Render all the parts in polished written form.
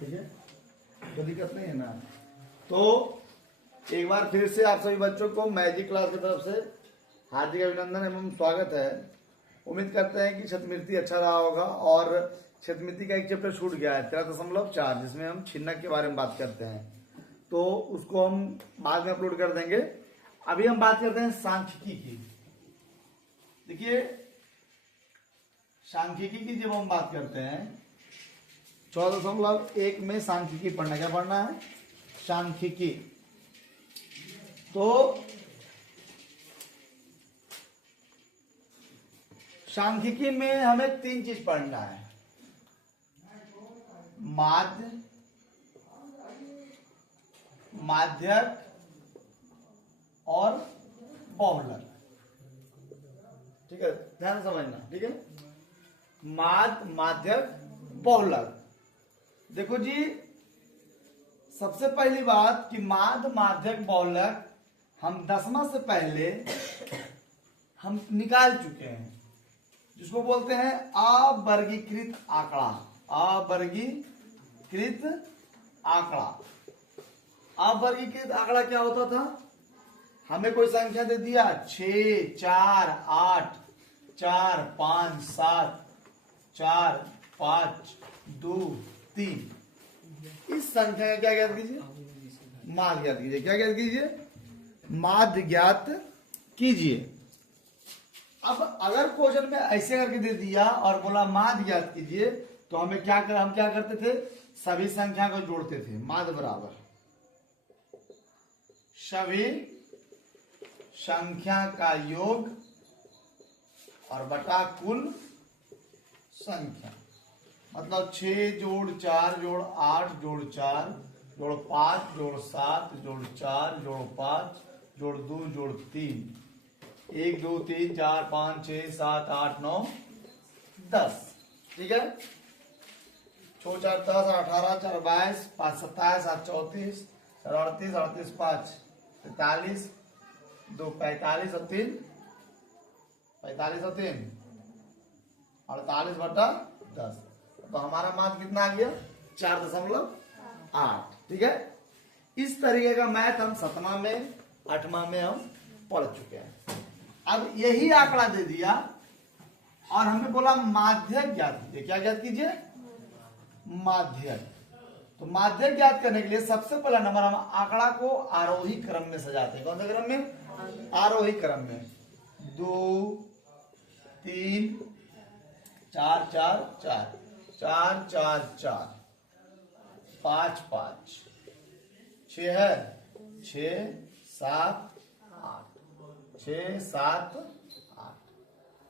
ठीक है, कोई दिक्कत नहीं है ना। तो एक बार फिर से आप सभी बच्चों को मैजिक क्लास की तरफ से हार्दिक अभिनंदन एवं स्वागत है। उम्मीद करते हैं कि छात्रवृत्ति अच्छा रहा होगा। और छात्रवृत्ति का एक चैप्टर छूट गया है 13.4, जिसमें हम छिन्नक के बारे में बात करते हैं, तो उसको हम बाद में अपलोड कर देंगे। अभी हम बात करते हैं सांख्यिकी की। देखिए, सांख्यिकी की जब हम बात करते हैं 14.1 में सांख्यिकी पढ़ना, क्या पढ़ना है? सांख्यिकी। तो सांख्यिकी में हमें 3 चीज पढ़ना है: माध्य, माध्यक और बहुलक। ठीक है, ध्यान से समझना। ठीक है, माध्य, माध्यक, बहुलक। देखो जी, सबसे पहली बात कि माध्य, माध्यक, बहुलक हम 10वां से पहले हम निकाल चुके हैं, जिसको बोलते हैं अवर्गीकृत आंकड़ा। अवर्गीकृत आंकड़ा। अवर्गीकृत आंकड़ा क्या होता था? हमें कोई संख्या दे दिया 6, 4, 8, 4, 5, 7, 4, 5, 2, 3। इस संख्या का क्या ज्ञात कीजिए? माध्य ज्ञात कीजिए। क्या ज्ञात कीजिए? माध्य ज्ञात कीजिए। अब अगर क्वेश्चन में ऐसे करके दे दिया और बोला माध्य ज्ञात कीजिए, तो हम क्या करते थे? सभी संख्या को जोड़ते थे। माध्य बराबर सभी संख्या का योग और बटा कुल संख्या। मतलब 6 जोड़ 4 जोड़ 8 जोड़ 4 जोड़ 5 जोड़ 7 जोड़ 4 जोड़ 5 जोड़ 2 जोड़ 3, 1 2 3 4 5 6 7 8 9 10। ठीक है, 6 4 10 18 4 22 5 27 7 34 38 38 5 43 2 45 और 3 45 और 3 48 बटा 10। तो हमारा मैथ कितना आ गया? 4.8। ठीक है, इस तरीके का मैथ हम 7वां में 8वां में हम पढ़ चुके हैं। अब यही आंकड़ा दे दिया और हमें बोला माध्यक ज्ञात कीजिए। क्या ज्ञात कीजिए? माध्यक। तो माध्यक ज्ञात करने के लिए सबसे पहला नंबर हम आंकड़ा को आरोही क्रम में सजाते हैं। कौन सा क्रम में? आरोही क्रम में। 2 3 4 4 4 4 4 4 5 5 6 है 6 7 8 6 7 8।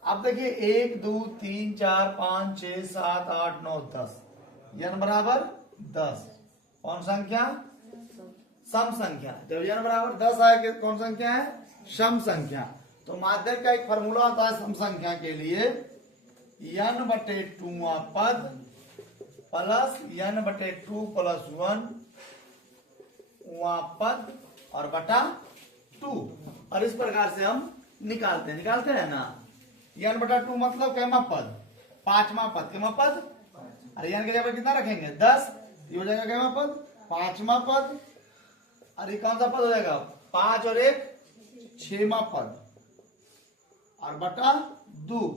अब देखिए 1 2 3 4 5 6 7 8 9 10, n बराबर 10। कौन संख्या? सम संख्या। जब n बराबर 10 आए, कौन संख्या है? सम संख्या। तो माध्यक का एक फॉर्मूला होता है सम संख्या के लिए, n/2वां पद प्लस n/2 + 1 वां पद और बटा 2। और इस प्रकार से हम निकालते हैं ना। n/2 मतलब कैमा पद? 5वां पद। कैमा पद? अरे n के जगह पर कितना रखेंगे? 10। ये हो जाएगा कैमा पद? 5वां पद। और ये कौन सा पद हो जाएगा? 5 और 1 6वां पद और बटा 2।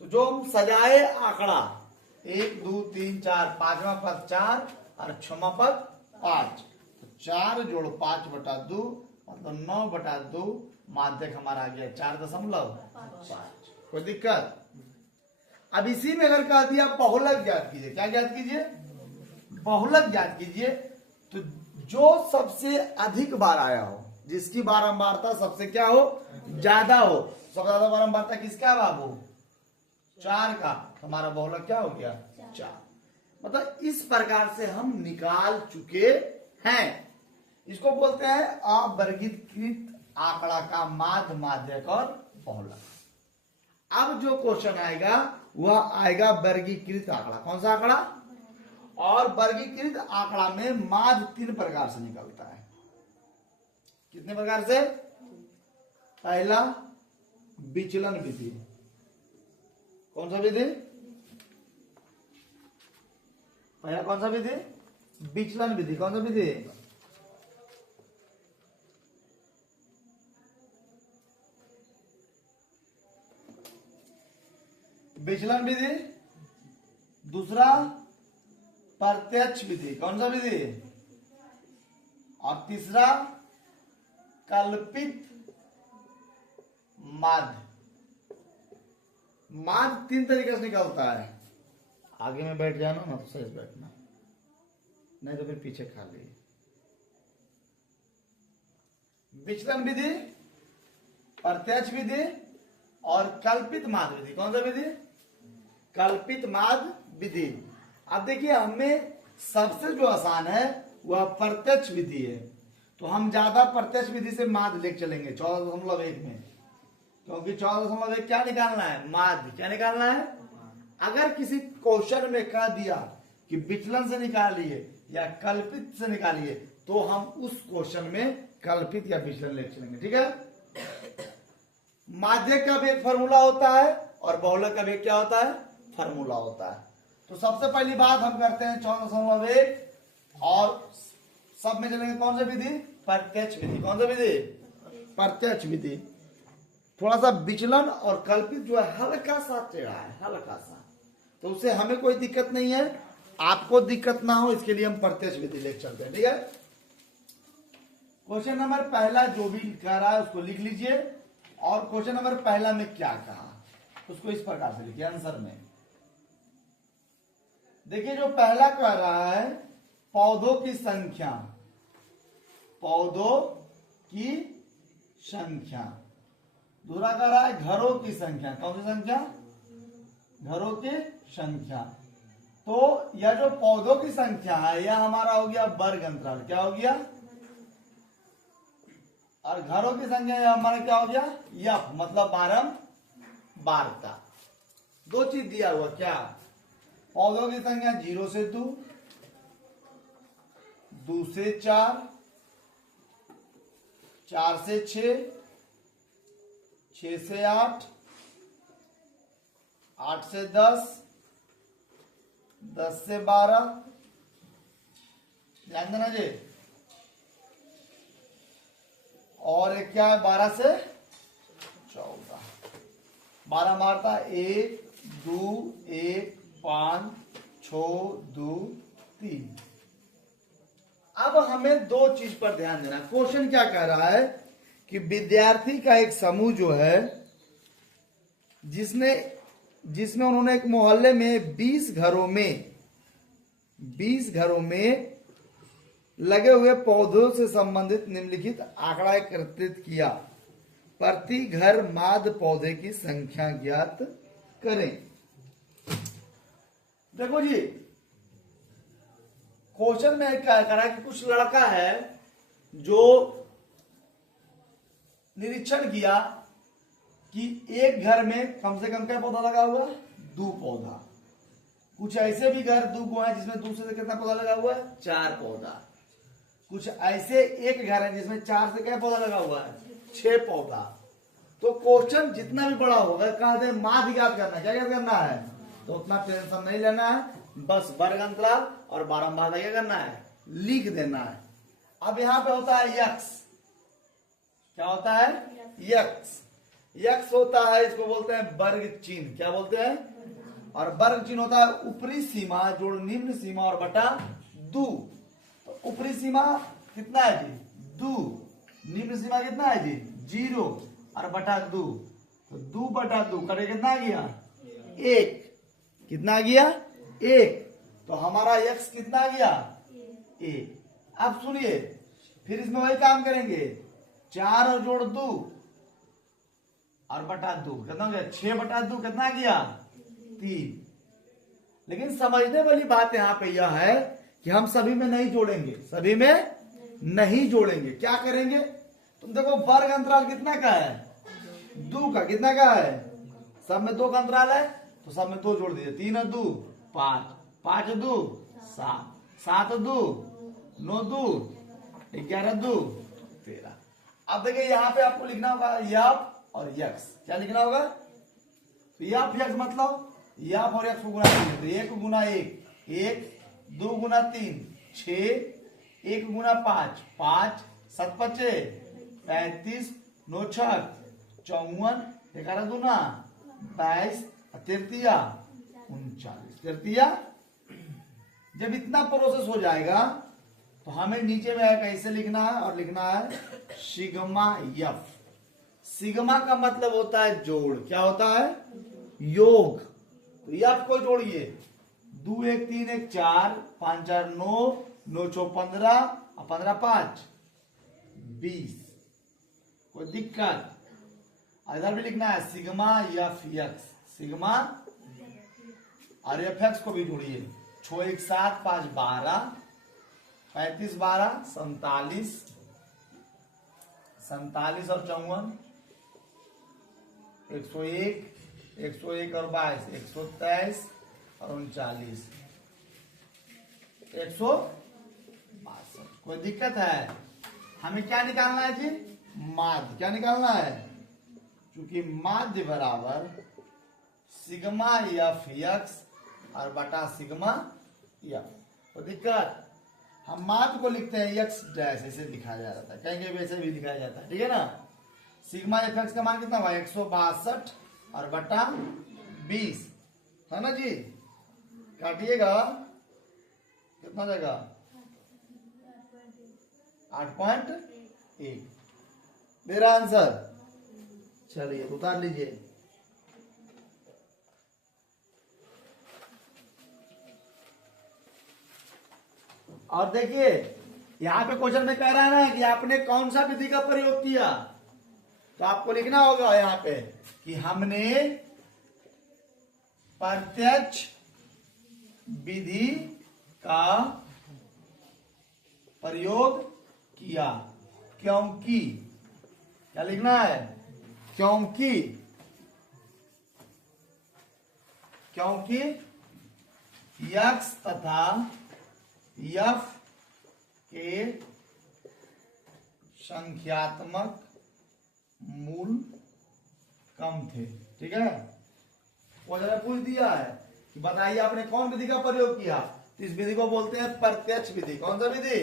तो जो हम सजाए आंकड़ा 1 2 3 4, 5वां पद 4 और 6वां पद 5, तो 4 जोड़ 5 बटा 2 मतलब 9 बटा 2। माध्यक हमारा आ गया 4.5। कोई दिक्कत? अब इसी में अगर कह दिया बहुलक ज्ञात कीजिए। क्या ज्ञात कीजिए? बहुलक ज्ञात कीजिए। तो जो सबसे अधिक बार आया हो, जिसकी बारंबारता सबसे क्या हो? ज्यादा हो। सबसे ज्यादा बारंबारता किसका बाबू? 4 का। हमारा बहुलक क्या हो गया? 4। मतलब इस प्रकार से हम निकाल चुके हैं। इसको बोलते हैं अवर्गीकृत आंकड़ा का माध्य, माध्यक और बहुलक। अब जो क्वेश्चन आएगा वह आएगा वर्गीकृत आंकड़ा। कौन सा आंकड़ा? और वर्गीकृत आंकड़ा में माध्य 3 प्रकार से निकलता है। कितने प्रकार से? पहला विचलन विधि। कौन सा विधि? पहला कौन सा विधि? विचलन विधि। कौन सा विधि? विचलन विधि। दूसरा प्रत्यक्ष विधि। कौन सा विधि? और तीसरा कल्पित माध्य। माध्य 3 तरीके से निकलता है। आगे में बैठ जाना ना तो सही बैठना, नहीं तो फिर पीछे खाली। विचलन विधि, प्रत्यक्ष विधि और कल्पित माध्य विधि। कौन सा विधि? कल्पित माध्य विधि। अब देखिए हमें सबसे जो आसान है वह प्रत्यक्ष विधि है, तो हम ज्यादा प्रत्यक्ष विधि से माध्य लेके चलेंगे 14.1 में, क्योंकि 14.1 क्या निकालना है? माध्य। क्या निकालना है? अगर किसी क्वेश्चन में कह दिया कि विचलन से निकालिए या कल्पित से निकालिए, तो हम उस क्वेश्चन में कल्पित या विचलन लेके चलेंगे। ठीक है। माध्य का भी एक फॉर्मूला होता है और बहुलक का भी क्या होता है? फॉर्मूला होता है। तो सबसे पहली बात हम करते हैं 14.1 और सब में चलेंगे कौन सा विधि? प्रत्यक्ष विधि। कौन सा विधि? प्रत्यक्ष विधि। थोड़ा सा विचलन और कल्पित जो है हल्का सा टेढ़ा है, हल्का सा, तो उससे हमें कोई दिक्कत नहीं है, आपको दिक्कत ना हो इसके लिए हम प्रत्यक्ष विधि लेकर चलते हैं। ठीक है। क्वेश्चन नंबर पहला जो भी कह रहा है उसको लिख लीजिए, और क्वेश्चन नंबर पहला में क्या कहा उसको इस प्रकार से लिखिए आंसर में। देखिए जो पहला कह रहा है पौधों की संख्या, पौधों की संख्या। दूसरा कह रहा है घरों की संख्या। कौन सी संख्या? घरों की संख्या। तो यह जो पौधों की संख्या है यह हमारा हो गया वर्ग अंतराल। क्या हो गया? और घरों की संख्या यह हमारा क्या हो गया? यफ, मतलब बारंबारता। दो चीज दिया हुआ। क्या? पौधों की संख्या 0 से 2, 2 से 4, 4 से 6, 6 से 8, 8 से 10, 10 से 12। ध्यान देना जी। और एक क्या है? 12 से 14। 12 मारता 1 2 1 5 6 2 3। अब हमें दो चीज पर ध्यान देना। क्वेश्चन क्या कह रहा है कि विद्यार्थी का एक समूह जो है जिसमें उन्होंने एक मोहल्ले में 20 घरों में लगे हुए पौधों से संबंधित निम्नलिखित आंकड़ा एकत्रित किया। प्रति घर माध्य पौधे की संख्या ज्ञात करें। देखो जी क्वेश्चन में क्या करा कि कुछ लड़का है जो निरीक्षण किया कि एक घर में कम से कम क्या पौधा लगा हुआ है? 2 पौधा। कुछ ऐसे भी घर 2 गो है जिसमें दूसरे से कितना पौधा लगा हुआ है? 4 पौधा। कुछ ऐसे एक घर है जिसमें 4 से क्या पौधा लगा हुआ है? 6 पौधा। तो क्वेश्चन जितना भी बड़ा होगा कहा दे माध्य ज्ञात करना। क्या ज्ञात करना है? तो उतना टेंशन नहीं लेना है, बस वर्ग अंतराल और बारंबारता क्या करना है? लिख देना है। अब यहां पे होता है यक्स। क्या होता है? यक्स। यक्स होता है, इसको बोलते हैं वर्ग चिन्ह। क्या बोलते हैं? और वर्ग चिन्ह होता है ऊपरी सीमा जोड़ निम्न सीमा और बटा 2। तो ऊपरी सीमा कितना है जी? 2। निम्न सीमा कितना है जी? 0 और बटा 2। तो 2 बटा 2 करे कितना आ गया? 1। कितना आ गया? 1। तो हमारा x कितना आ गया? 1। अब सुनिए फिर इसमें वही काम करेंगे। 4 और जोड़ 2 और बटा 2 कितना हो गया? 6 बटा 2 कितना गया? 3। लेकिन समझने वाली बात यहां पे यह है कि हम सभी में नहीं जोड़ेंगे, सभी में नहीं जोड़ेंगे। क्या करेंगे? तुम देखो वर्ग अंतराल कितना का है? 2 का। कितना का है? सब में 2 का अंतराल है तो सब में 2 जोड़ दीजिए। 3 और 2 5, 5 और 2 7, 7 और 2 9, 2 11, 2 13। अब देखिए यहां पे आपको लिखना होगा यफ और यक्स। क्या लिखना होगा? तो यफ यक्स मतलब यफ और यक्स को गुणा कीजिए तो 1 गुना 1 1, 2 गुना 3 6 1 गुना 5 5 7 पचे 35 9 छक 54 11 दूना 22 तृतीया 39 तृतीया। जब इतना प्रोसेस हो जाएगा तो हमें नीचे में कैसे लिखना है, और लिखना है सिग्मा एफ। सिग्मा का मतलब होता है जोड़, क्या होता है, योग। तो एफ को जोड़िए, 2 1 3 1 4 5 4 9 9 6 15 और 15 5 20। कोई दिक्कत? इधर भी लिखना है सिग्मा एफ एक्स, सिग्मा और एफ एक्स को भी जोड़िए, 6 1 7 5 12 35 12 47 47 और 54 101 और 22 123 और 39 162। कोई दिक्कत है? हमें क्या निकालना है जी, माध्य। क्या निकालना है? क्योंकि माध्य बराबर सिग्मा एफ एक्स और बटा सिग्मा एफ। कोई दिक्कत? हम माध्य को लिखते हैं एक्स डैश, ऐसे लिखा जा रहा था, कहेंगे वैसे भी लिखा जाता है, ठीक है ना। सिग्मा एफ एक्स का मान कितना हुआ, 162 और बटा 20 है ना जी। काटिएगा कितना जाएगा, 8.1 मेरा आंसर। चलिए उतार लीजिए। और देखिए यहाँ पे क्वेश्चन में कह रहा है ना कि आपने कौन सा विधि का प्रयोग किया, तो आपको लिखना होगा यहाँ पे कि हमने प्रत्यक्ष विधि का प्रयोग किया, क्योंकि, क्या लिखना है, क्योंकि यक्स तथा एफ के संख्यात्मक मूल कम थे। ठीक है, वो जरा पूछ दिया है कि बताइए आपने कौन विधि का प्रयोग किया, तो इस विधि को बोलते हैं प्रत्यक्ष विधि। कौन सा विधि?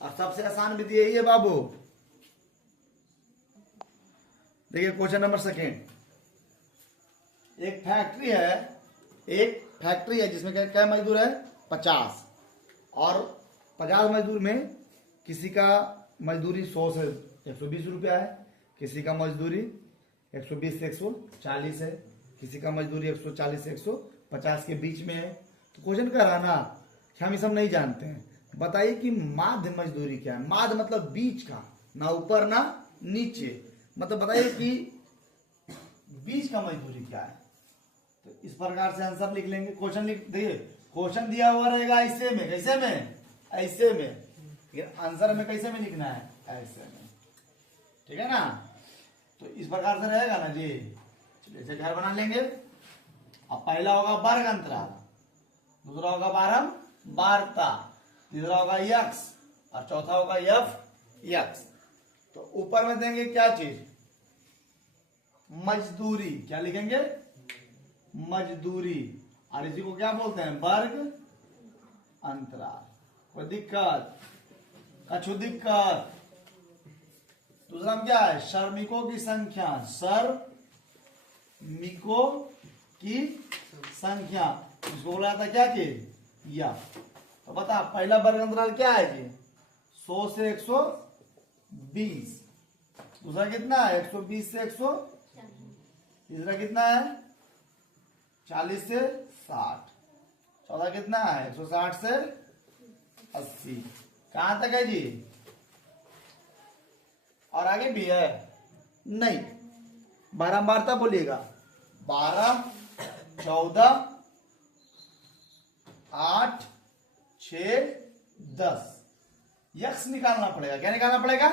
अब सबसे आसान विधि यही है बाबू। देखिए क्वेश्चन नंबर सेकेंड, एक फैक्ट्री है जिसमें क्या मजदूर है, 50, और 50 मजदूर में किसी का मजदूरी 100 से 120 रुपया है, किसी का मजदूरी 120 से 140 है, किसी का मजदूरी 140 से 150 के बीच में है। तो क्वेश्चन कर रहा ना कि हम ये सब नहीं जानते हैं, बताइए कि माध्य मजदूरी क्या है। माध्य मतलब बीच का, ना ऊपर ना नीचे, मतलब बताइए कि बीच का मजदूरी क्या है। तो इस प्रकार से आंसर लिख लेंगे। क्वेश्चन लिख दिए, क्वेश्चन दिया हुआ रहेगा ऐसे में, कैसे में, ऐसे में, आंसर में कैसे में लिखना है, ऐसे में, ठीक है ना। तो इस प्रकार से रहेगा ना जी। चलिए इसे घर बना लेंगे। अब पहला होगा वर्ग अंतराल, दूसरा होगा बारंबारता, तीसरा होगा यक्स और चौथा होगा एफ यक्स। तो ऊपर में देंगे क्या चीज, मजदूरी। क्या लिखेंगे, मजदूरी, और इसी को क्या बोलते हैं, वर्ग अंतराल। कोई दिक्कत, कछु दिक्कत? दूसरा में क्या है, श्रमिकों की संख्या, श्रमिकों की संख्या, इसको बोला जाता है क्या चीज, या। तो बता पहला वर्ग अंतराल क्या है जी, 100 से 120, दूसरा कितना है 120 से 100, तीसरा कितना है 40 से 60, चौथा कितना है 160 से 80। कहां तक है जी, और आगे भी है नहीं। बारंबारता बोलिएगा, 12 14 8 6 10, यक्स निकालना पड़ेगा। क्या निकालना पड़ेगा?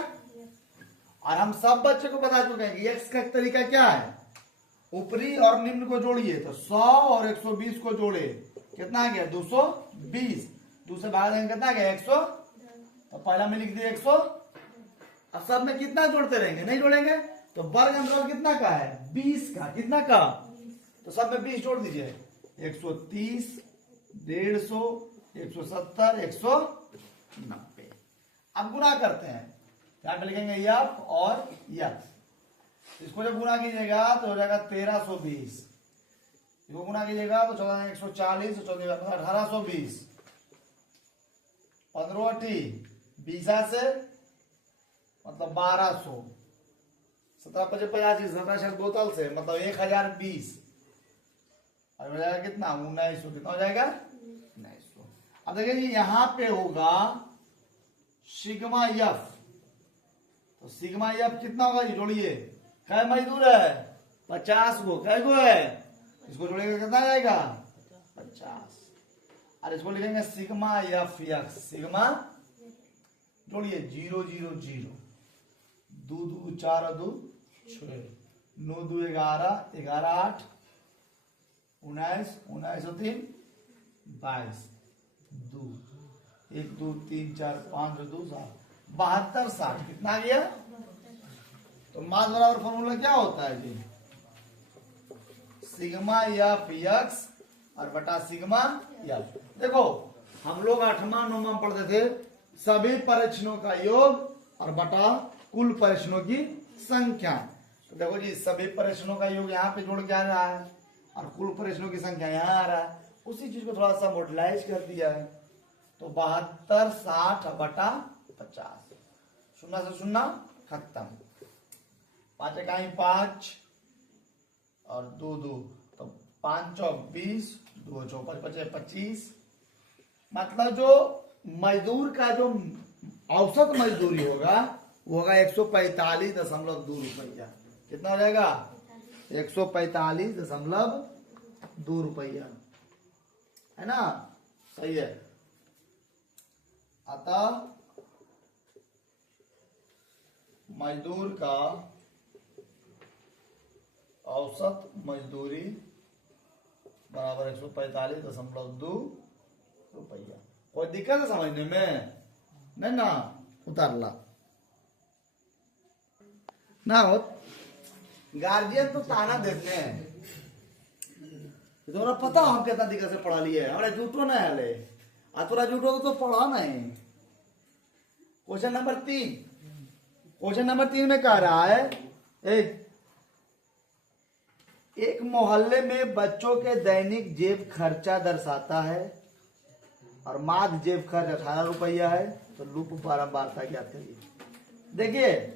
और हम सब बच्चे को बता चुके हैं कि यक्स का तरीका क्या है, ऊपरी और निम्न को जोड़िए, तो 100 और 120 को जोड़े, कितना आ गया 220, दूसरे भाग देंगे कितना आ गया 100, तो पहला में लिख दिया 100। अब सब में कितना जोड़ते रहेंगे, नहीं जोड़ेंगे तो वर्ग अंतराल कितना का है, 20 का, कितना का, तो सब में 20 जोड़ दीजिए, 130 150 170 90। अब गुना करते हैं, यहाँ पे लिखेंगे यफ और यक्स। इसको जब गुना कीजिएगा तो हो जाएगा 1320, इसको गुना कीजिएगा तो चला जाएगा 140, 1820, 15 बीसा से मतलब 1200, 17 25 85, 17 बोतल से मतलब 1020, और हो जाएगा कितना 1900, कितना हो जाएगा 1900। अब देखिए जी यहाँ पे होगा सिग्मा यफ, तो सिग्मा यफ कितना होगा, जोड़िए कै मजदूर है 50 गो, कै गो है, इसको जोड़ेगा कितना जाएगा 50, और इसको लिखेंगे सिग्मा यफ यक्स, सिग्मा जोड़िए 0 0 0, 2 2 4 2 6, 9 2 11, 11 8 19, 19 3 22, 2 1 2 3 4 5 2 7, 72 60, कितना आ गया। तो मास बराबर फॉर्मूला क्या होता है जी, सिग्मा यफ यक्स और बटा सिग्मा यफ। देखो हम लोग 8वां 9वां पढ़ते थे सभी परीक्षणों का योग और बटा कुल परीक्षणों की संख्या। तो देखो जी सभी परीक्षणों का योग यहाँ पे जोड़ के आ रहा है और कुल परीक्षणों की संख्या यहाँ आ रहा है, उसी चीज को थोड़ा सा मॉडलाइज कर दिया है। तो 72 60 बटा 50, शून्य से शून्य खत्म, 5 इकाई 5 और 2 2, तो 5 चौक 20, 2 चौक 25, मतलब जो मजदूर का जो औसत मजदूरी होगा वो होगा 145.2 रुपया। कितना हो जाएगा 145.2 रुपया, है ना, सही है। अतः मजदूर का औसत मजदूरी बराबर 145.2 रुपया। कोई दिक्कत है समझने में, नहीं ना, उतार ला ना हो। गार्जियन तो ताना देते हैं, तोरा पता हम कितना दिक्कत से पढ़ा लिए, हमारे झूठो ना है, तोरा झूठो तो पढ़ा नहीं। क्वेश्चन नंबर 3, क्वेश्चन नंबर 3 में कह रहा है एक मोहल्ले में बच्चों के दैनिक जेब खर्चा दर्शाता है और माध्य जेब खर्च 18 रुपया है, तो लूप बारंबारता ज्ञात करिए। देखिए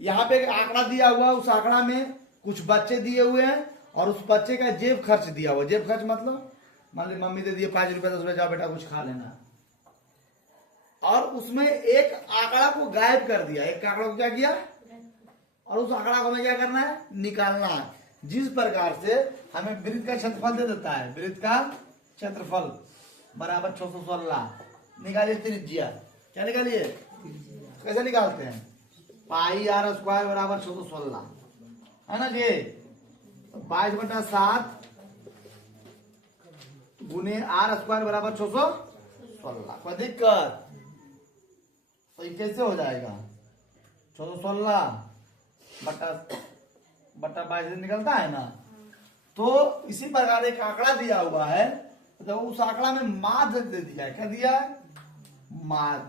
यहाँ पे एक आंकड़ा दिया हुआ, उस आंकड़ा में कुछ बच्चे दिए हुए हैं और उस बच्चे का जेब खर्च दिया हुआ। जेब खर्च मतलब मान ली मम्मी दे दिए 5 रुपया 10 रुपया, जाओ बेटा कुछ खा लेना, और उसमें एक आंकड़ा को गायब कर दिया, एक आंकड़ा को क्या किया, और उस आंकड़ा को हमें क्या करना है, निकालना है। जिस प्रकार से हमें वृत्त का क्षेत्रफल दे देता है, वृत्त का क्षेत्रफल बराबर 616, निकालिए त्रिज्या, क्या निकालिए, कैसे निकालते हैं, पाई आर स्क्वायर बराबर 616, है ना जी। 22/7 गुने आर स्क्वायर बराबर 616, कोई दिक्कत, तो ये कैसे हो जाएगा, 616 बटा 22 निकलता है ना। तो इसी प्रकार एक आंकड़ा दिया हुआ है, तो उस आंकड़ा में माध्य दे दिया है, क्या दिया है, माध्य,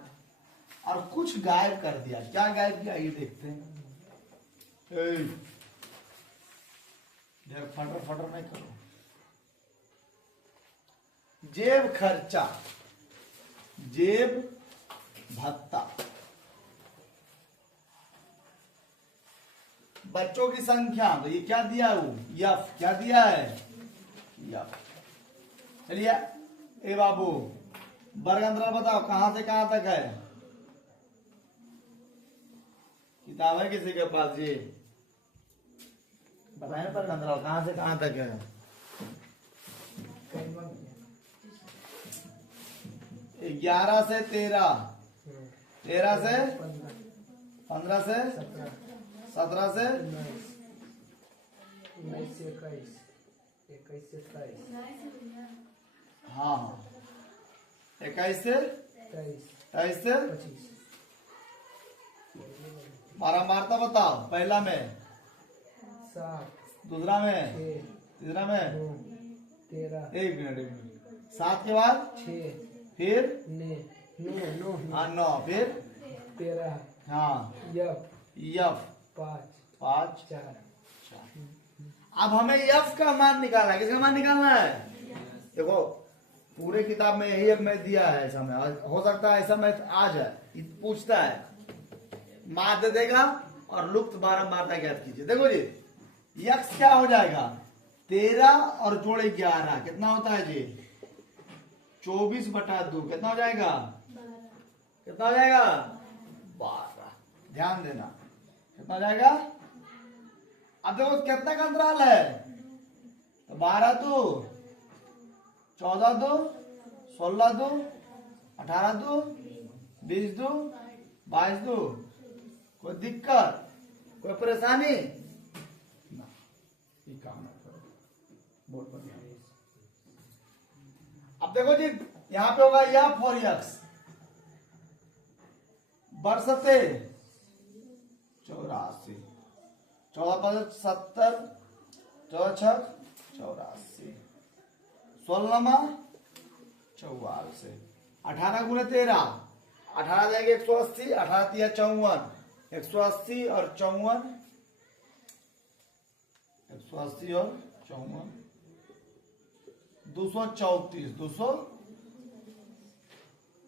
और कुछ गायब कर दिया। क्या गायब किया ये देखते हैं, फटर फटर नहीं करो। जेब खर्चा, जेब भत्ता, बच्चों की संख्या, तो ये क्या दिया है, यफ, क्या दिया है, यफ। चलिए ए बाबू वर्ग अंतराल बताओ कहां से कहां तक है, किताब है किसी के पास जी, बताए वर्ग अंतराल कहां से कहां तक है। 11 से 13, 13 से 15 से 17 से 19 से 21, 21 से 23, हाँ 21 से 23 से 25, बारंबारता बताओ, पहला में 7, दूसरा में 6, तीसरा में 9, 13, 1 मिनट 7 के बाद 6, फिर 9, नो नो हाँ 9 फिर 13 हाँ यफ यफ 5 5 4 अब हमें यफ का मान निकालना है। किसका मान निकालना है? देखो पूरे किताब में यही मैं दिया है ऐसा में, हो सकता है ऐसा में आ जाए, पूछता है मार दे देगा और लुप्त बारंबारता ज्ञात कीजिए। देखो जी यक्स क्या हो जाएगा 13 और जोड़े 11 कितना होता है जी 24/2 कितना हो जाएगा 12। ध्यान देना कितना हो जाएगा। अब देखो कितना का अंतराल है तो 12 2 14 2 16 2 18 2 20 2 22 2। कोई दिक्कत कोई परेशानी ना, ये काम है बोर्ड पर ध्यान। अब देखो जी यहां पे होगा यफ और यक्स बरसते 84 14 70 14 84 16 44 18 गुणे 13 18 जाएंगे 180 18 तिया 54 180 और 54 180 और 54 234 200।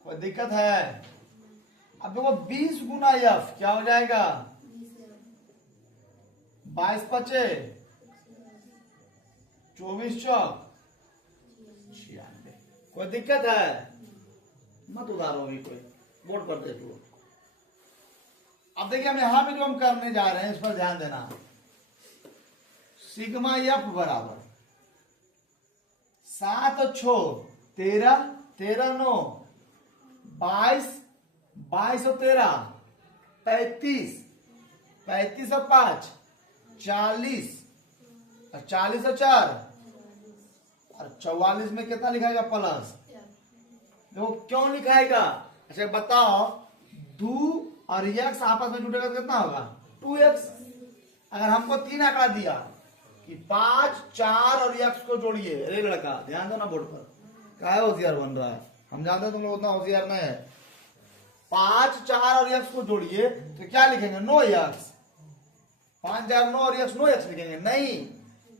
कोई दिक्कत है? अब देखो 20 गुना यफ क्या हो जाएगा 22 पचे 24 चौक 96। कोई दिक्कत है? मत उधारो भी कोई बोर्ड पर देख लो। अब देखिए हम यहां पे जो हम करने जा रहे हैं इस पर ध्यान देना। सिग्मा एफ बराबर 7 और 6 13 13 9 22 22 और 13 35 35 और 5 40 और 40 और 4 और 44 में कितना लिखाएगा प्लस। देखो क्यों लिखाएगा अच्छा बताओ 2 और x आपस में जुटेगा तो कितना होगा 2x। अगर हमको 3 आंकड़ा दिया कि 5 4 और x को जोड़िए, अरे लड़का ध्यान दो ना बोर्ड पर काहे होशियार बन रहा है, हम जानते हैं तुम लोग उतना होशियार नहीं है। 5 4 और x को जोड़िए तो क्या लिखेंगे 9x 5 4 9 और x 9x लिखेंगे नहीं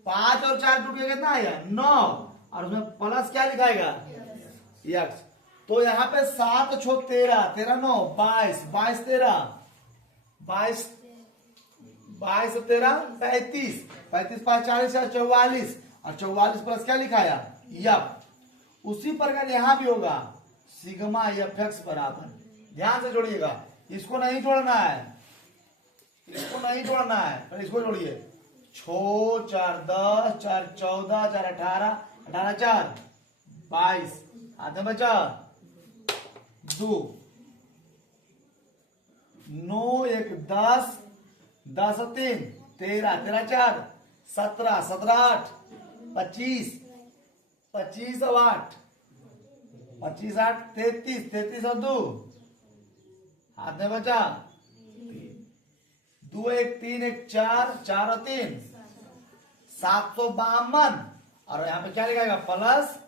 5 और 4 जुट के कितना आएगा 9 और उसमें प्लस क्या लिखाएगा x। तो यहाँ पे 7 6 13 13 9 22 22 13 22 22 13 35 35 5 40 44 और 44 प्लस क्या लिखाया यफ। उसी प्रकार यहाँ भी होगा सिग्मा एफ एक्स बराबर, ध्यान से जोड़िएगा, इसको नहीं जोड़ना है इसको नहीं जोड़ना है पर इसको जोड़िए 6 4 10 4 14 4 18 18 4 22 हाथ में बचा 2 9 1 10 10 और 3 13 13 4 17 17 8 25 25 और 8 25 8 33 33 और 2 हाथ में बचा 2 1 3 1 4 4 और 3 752 और यहाँ पे क्या लिखाएगा प्लस।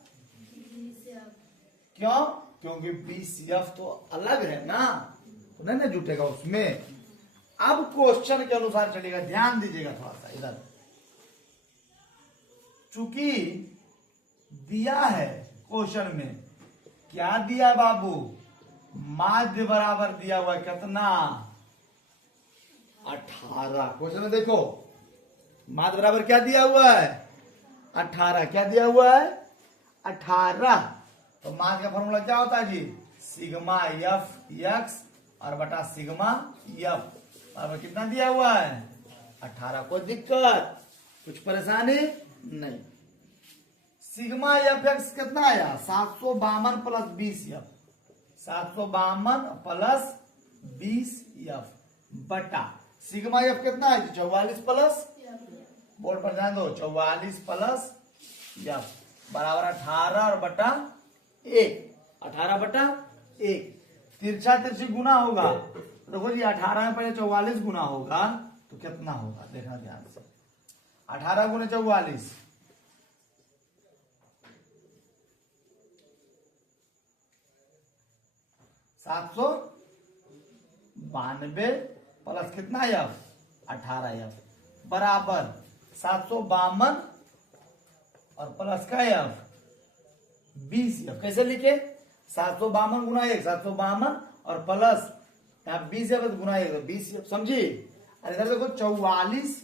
क्यों? क्योंकि 20 तो अलग है ना तो नहीं ना जुटेगा उसमें। अब क्वेश्चन के अनुसार चलेगा, ध्यान दीजिएगा थोड़ा सा इधर। चूंकि दिया है क्वेश्चन में क्या दिया बाबू माध्य बराबर दिया हुआ है कितना 18। क्वेश्चन में देखो माध्य बराबर क्या दिया हुआ है 18। क्या दिया हुआ है 18। तो माध्य का फॉर्मूला क्या होता है जी सिग्मा एफ एक्स और बटा सिग्मा एफ बराबर कितना दिया हुआ है 18। कोई दिक्कत कुछ परेशानी नहीं। सिग्मा एफ एक्स कितना आया 752 प्लस 20 एफ 752 प्लस 20 एफ बटा सिग्मा एफ कितना है 44 प्लस बोर्ड पर ध्यान दो 44 प्लस एफ बराबर 18 और बटा 1 18 बटा 1। तिरछा तिरछी गुना होगा देखो जी 18 में पहले 44 गुना होगा तो कितना होगा देखना ध्यान से 18 गुने 44 18 792 प्लस कितना एफ 18 बराबर 752 और प्लस का एफ 20 एफ। कैसे लिखे 752 गुना 1 752 और प्लस यहाँ 20 एफ गुना 1 20 एफ। समझी। अरे इधर देखो 44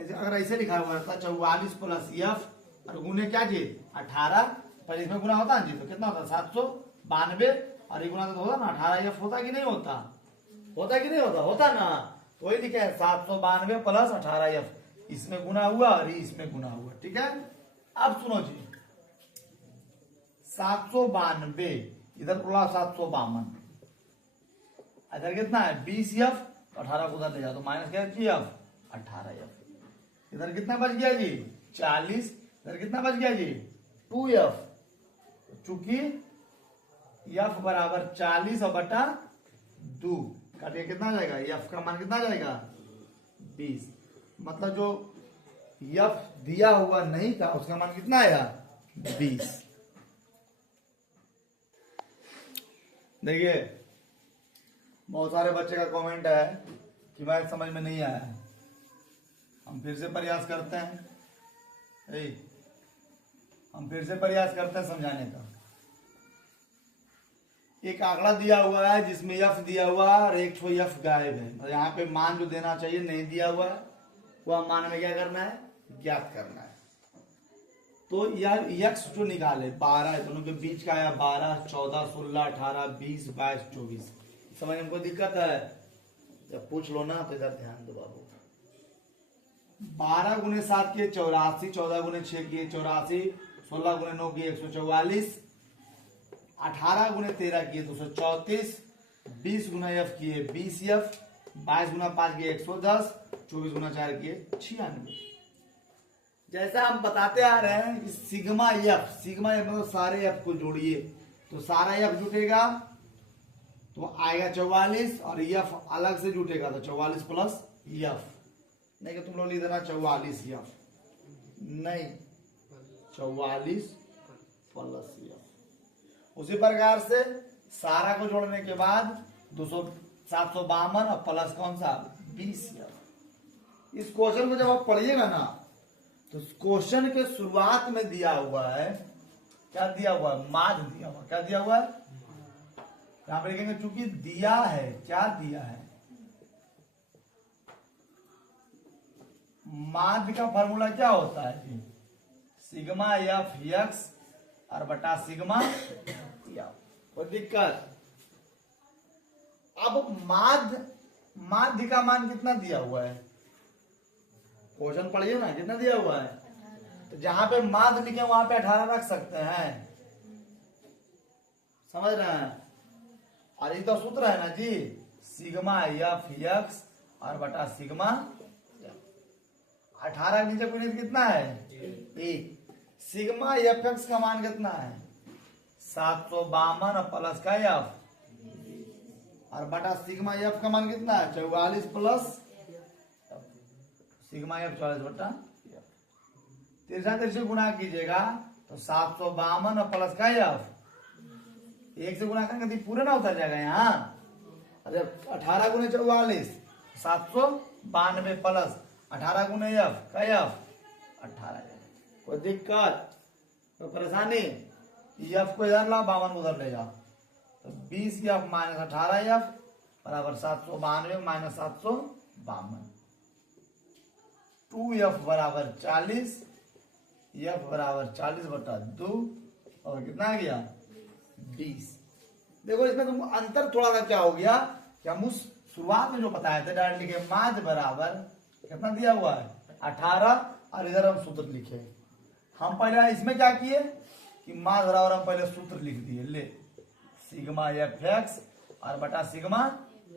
अगर ऐसे लिखा हुआ रहता 44 प्लस एफ और गुने क्या जी 18 पर इसमें गुना होता है जी तो कितना होता 792 और ये गुना तो होता ना 18 एफ होता कि नहीं होता होता कि नहीं होता होता ना। तो वही लिखे 792 प्लस 18 एफ इसमें गुना हुआ और इसमें गुना हुआ। ठीक है। अब सुनो जी 792 इधर बोला 752 इधर कितना है 20 एफ 18 को उधर ले जाओ तो माइनस क्या जी एफ 18 एफ। इधर कितना बच गया जी 40 इधर कितना बच गया जी 2 एफ चूंकि एफ बराबर 40 और बटा 2 काटिए कितना जाएगा एफ का मान कितना जाएगा 20 मतलब जो एफ दिया हुआ नहीं था उसका मान कितना आया 20। देखिए बहुत सारे बच्चे का कमेंट है कि मैथ समझ में नहीं आया। हम फिर से प्रयास करते हैं हम फिर से प्रयास करते हैं समझाने का। एक आंकड़ा दिया हुआ है जिसमें एफ दिया हुआ है और एक एफ गायब है और यहाँ पे मान जो देना चाहिए नहीं दिया हुआ है वह मान में क्या करना है ज्ञात करना है। तो यार यक्स जो निकाले 12 है दोनों के बीच का है 12 14 16 18 20 22 24 समझ में कोई दिक्कत है जब पूछ लो ना तो इधर ध्यान दो बाबू। 12 गुने 7 किए 84 14 गुने 6 किए 84 16 गुने 9 किए 144 18 गुने 13 किए 234 20 गुना एफ किए 20 एफ 22 गुना 5 किए 110 24 गुना 4 किए 96। जैसा हम बताते आ रहे हैं कि सिग्मा एफ मतलब सारे एफ को जोड़िए तो सारा एफ जुटेगा तो आएगा 44 और एफ अलग से जुटेगा तो 44 प्लस एफ नहीं कि तुम लोग लिख देना 44 एफ नहीं 44 प्लस एफ। उसी प्रकार से सारा को जोड़ने के बाद 752 और प्लस कौन सा 20 एफ। इस क्वेश्चन को जब आप पढ़िएगा ना तो क्वेश्चन के शुरुआत में दिया हुआ है क्या दिया हुआ है माध्य दिया हुआ क्या दिया हुआ है यहां पर लिखेंगे चूंकि दिया है क्या दिया है माध्य का फॉर्मूला क्या होता है सिग्मा एफ एक्स और बटा सिग्मा एफ। कोई दिक्कत। अब माध्य का मान कितना दिया हुआ है क्वेश्चन पढ़िए ना कितना दिया हुआ है तो जहां पे माध्य लिखे वहां पे 18 रख सकते हैं समझ रहे हैं। और ये तो सूत्र है ना जी सिग्मा एफ एक्स और बटा सिग्मा 18 नीचे को कितना है 1 सिग्मा एफ एक्स का मान कितना है 752 प्लस का एफ और बटा सिग्मा एफ का मान कितना है 44 प्लस सिग्मा एफ 44 बटा तिरछा तिरछे गुना कीजिएगा तो 752 और प्लस का एफ 1 से गुना करेंगे पूरे ना उतर जाएगा यहाँ। अरे 18 गुने 44 792 प्लस 18 गुने एफ का एफ 18। कोई दिक्कत कोई परेशानी एफ को इधर ला 52 उधर ले जाओ तो 20 एफ माइनस 18 एफ बराबर 792 माइनस 752 2 एफ बराबर 40 एफ बराबर 40 बटा 2 और कितना आ गया 20। देखो इसमें तुम अंतर थोड़ा सा क्या हो गया कि हम उस शुरुआत में जो बताए थे डायरेक्ट लिखे माध्य बराबर कितना दिया हुआ है 18 और इधर हम सूत्र लिखे। हम पहले इसमें क्या किए कि माध्य बराबर हम पहले सूत्र लिख दिए ले सिग्मा एफ एक्स और बटा सिग्मा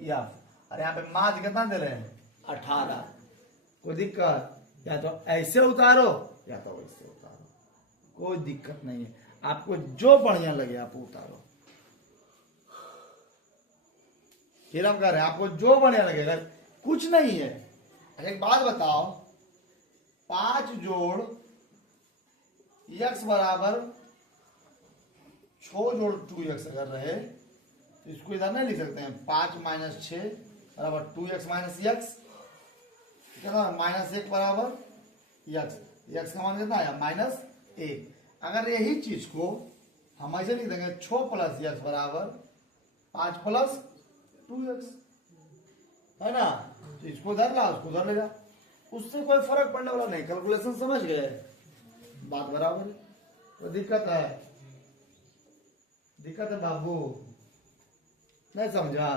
एफ और यहाँ पे माध्य कितना दे रहे हैं 18। कोई दिक्कत या तो ऐसे उतारो या तो वैसे उतारो कोई दिक्कत नहीं है आपको जो बढ़िया लगे आप उतारो। फिर हम कह रहे हैं आपको जो बढ़िया लगेगा कुछ नहीं है। एक बात बताओ 5 जोड़ x बराबर 6 जोड़ 2x अगर रहे तो तो इसको इधर नहीं लिख सकते हैं। 5 माइनस 6 बराबर 2x माइनस एक्स, कितना माइनस 1 बराबर एक्स, एक्स का मान कितना आया -1। अगर यही चीज को हम ऐसे लिख देंगे 6 प्लस एक्स बराबर 5 प्लस 2x, है ना। तो इसको उधर ला, उसको उधर ले जा, उससे कोई फर्क पड़ने वाला नहीं। कैलकुलेशन समझ गए, बात बराबर है। तो दिक्कत है, दिक्कत है बाबू, नहीं समझा?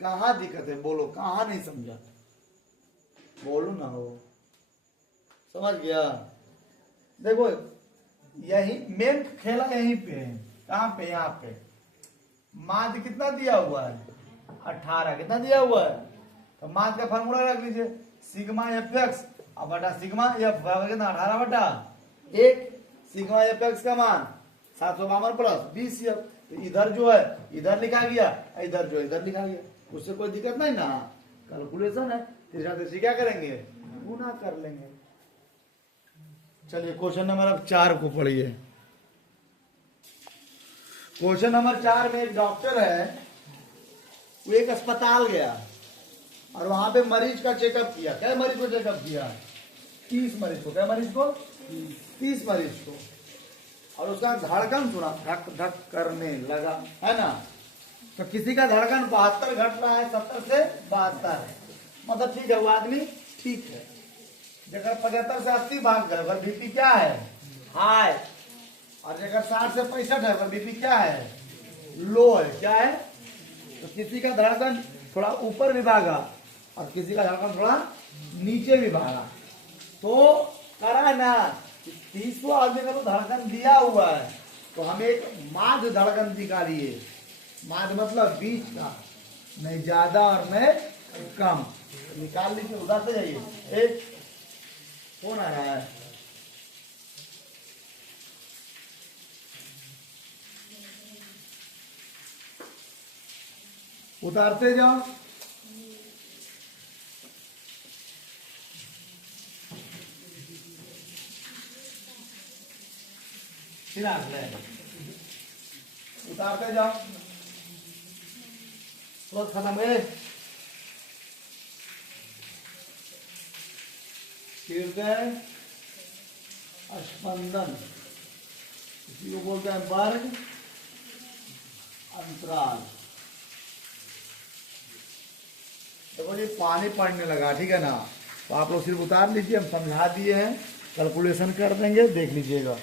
कहाँ दिक्कत है बोलो, कहाँ नहीं समझा बोलो ना हो, समझ गया? देखो यही मेन खेला यहीं पे है। कहाँ पे? यहाँ पे माध्य कितना दिया हुआ है 18, कितना दिया हुआ है? तो माध्य का फार्मूला रख लीजिए, सिग्मा एफ एक्स अब बटा सिग्मा एफ बराबर कितना 18 बटा 1। सिग्मा एफ एक्स का मान 752 प्लस 20 एफ, तो इधर जो है इधर लिखा गया, इधर जो इधर लिखा गया, उससे कोई दिक्कत नहीं ना। कैलकुलेशन है, तीसरा क्या करेंगे, गुना कर लेंगे। चलिए क्वेश्चन नंबर अब 4 को पढ़िए। क्वेश्चन नंबर 4 में एक डॉक्टर है, वो एक अस्पताल गया और वहां पे मरीज का चेकअप किया। क्या मरीज को चेकअप किया? 30 मरीज को। क्या मरीज को? 30 मरीज को। और उसका धड़कन सुना, धक धक करने लगा, है ना। तो किसी का धड़कन 72 घट रहा है, 70 से 72, मतलब ठीक है, वो आदमी ठीक है। जगह 75 से 80 भाग गए, अगर बीपी क्या है, हाई। और जगह 60 से 65 है, अगर बीपी क्या है, लो है। क्या है? तो किसी का धड़कन थोड़ा ऊपर भी भागा और किसी का धड़कन थोड़ा नीचे भी भागा। तो करा ना 30 आदमी का तो धड़कन दिया हुआ है, तो हम एक माध्य धड़कन निकालिए। माध्य मतलब बीच का, नहीं ज्यादा और नहीं कम। निकाल लीजिए, उधर से जाइए। एक कौन आ रहा है? उतारते जाओ। चिराग ले, उतारते जाओ, तो खत्म है। हृदय स्पंदन, इसी को बोलते हैं वर्ग अंतराल। देखो ये पानी पड़ने लगा, ठीक है ना। तो आप लोग सिर्फ उतार लीजिए, हम समझा दिए हैं, कैलकुलेशन कर देंगे, देख लीजिएगा।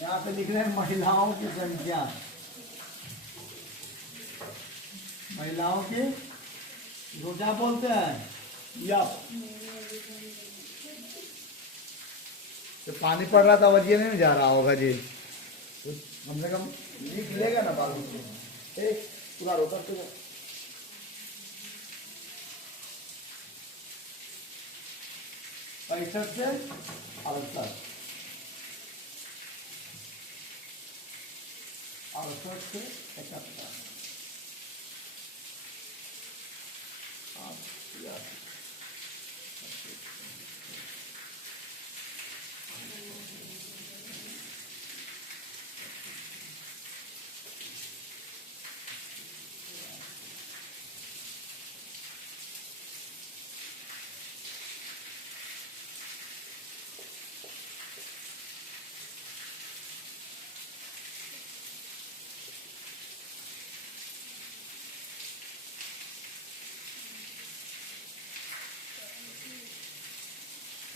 यहाँ पे लिख रहे हैं महिलाओं की संख्या, महिलाओं की जो क्या बोलते हैं यप। तो पानी पड़ रहा था, वजह नहीं जा रहा होगा जी, तो कम से कम लिख लेगा ना बाबू से। एक पूरा रोकर तो 65 से 68, 68 से 71, 88।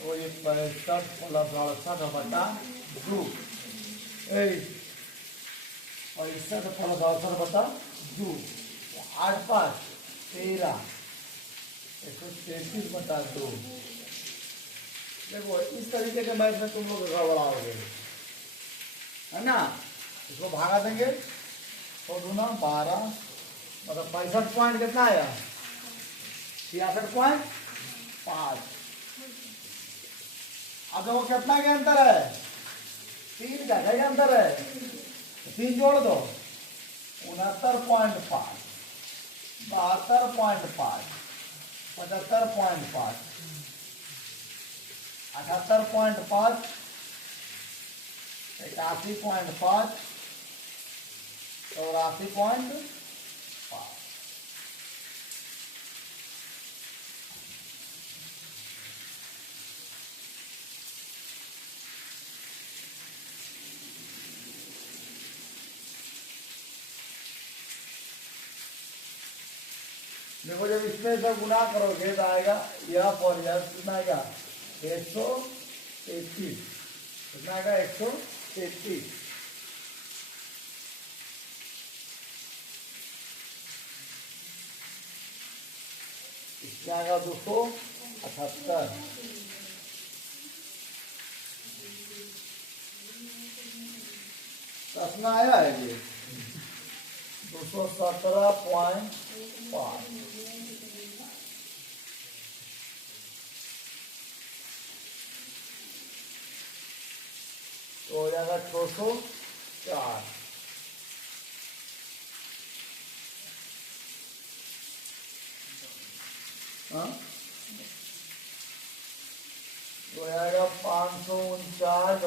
तो ये 65 प्लस 68 बटा 2, 65 प्लस 68 बटा 2, 8 5 13, 133 बटा 2। देखो इस तरीके के मैथ में तुम लोग गड़बड़ाओगे, है ना। इसको भागा देंगे तो दूना 12, मतलब 65 पॉइंट कितना आया 66.5। अब देखो कितना के अंतर है, 3 का क्या अंतर है, 3 जोड़ दो 69.5, 72.5, 75.5, 78.5, 81.5, 83.5। देखो जब इसमें सब गुना करोगे तो आएगा यह फॉर यह कितना आएगा 131, कितना आएगा 131। इसमें आएगा 278। कसना आया है ये 217.5। तो हो जाएगा 604। हाँ तो आएगा 549.5।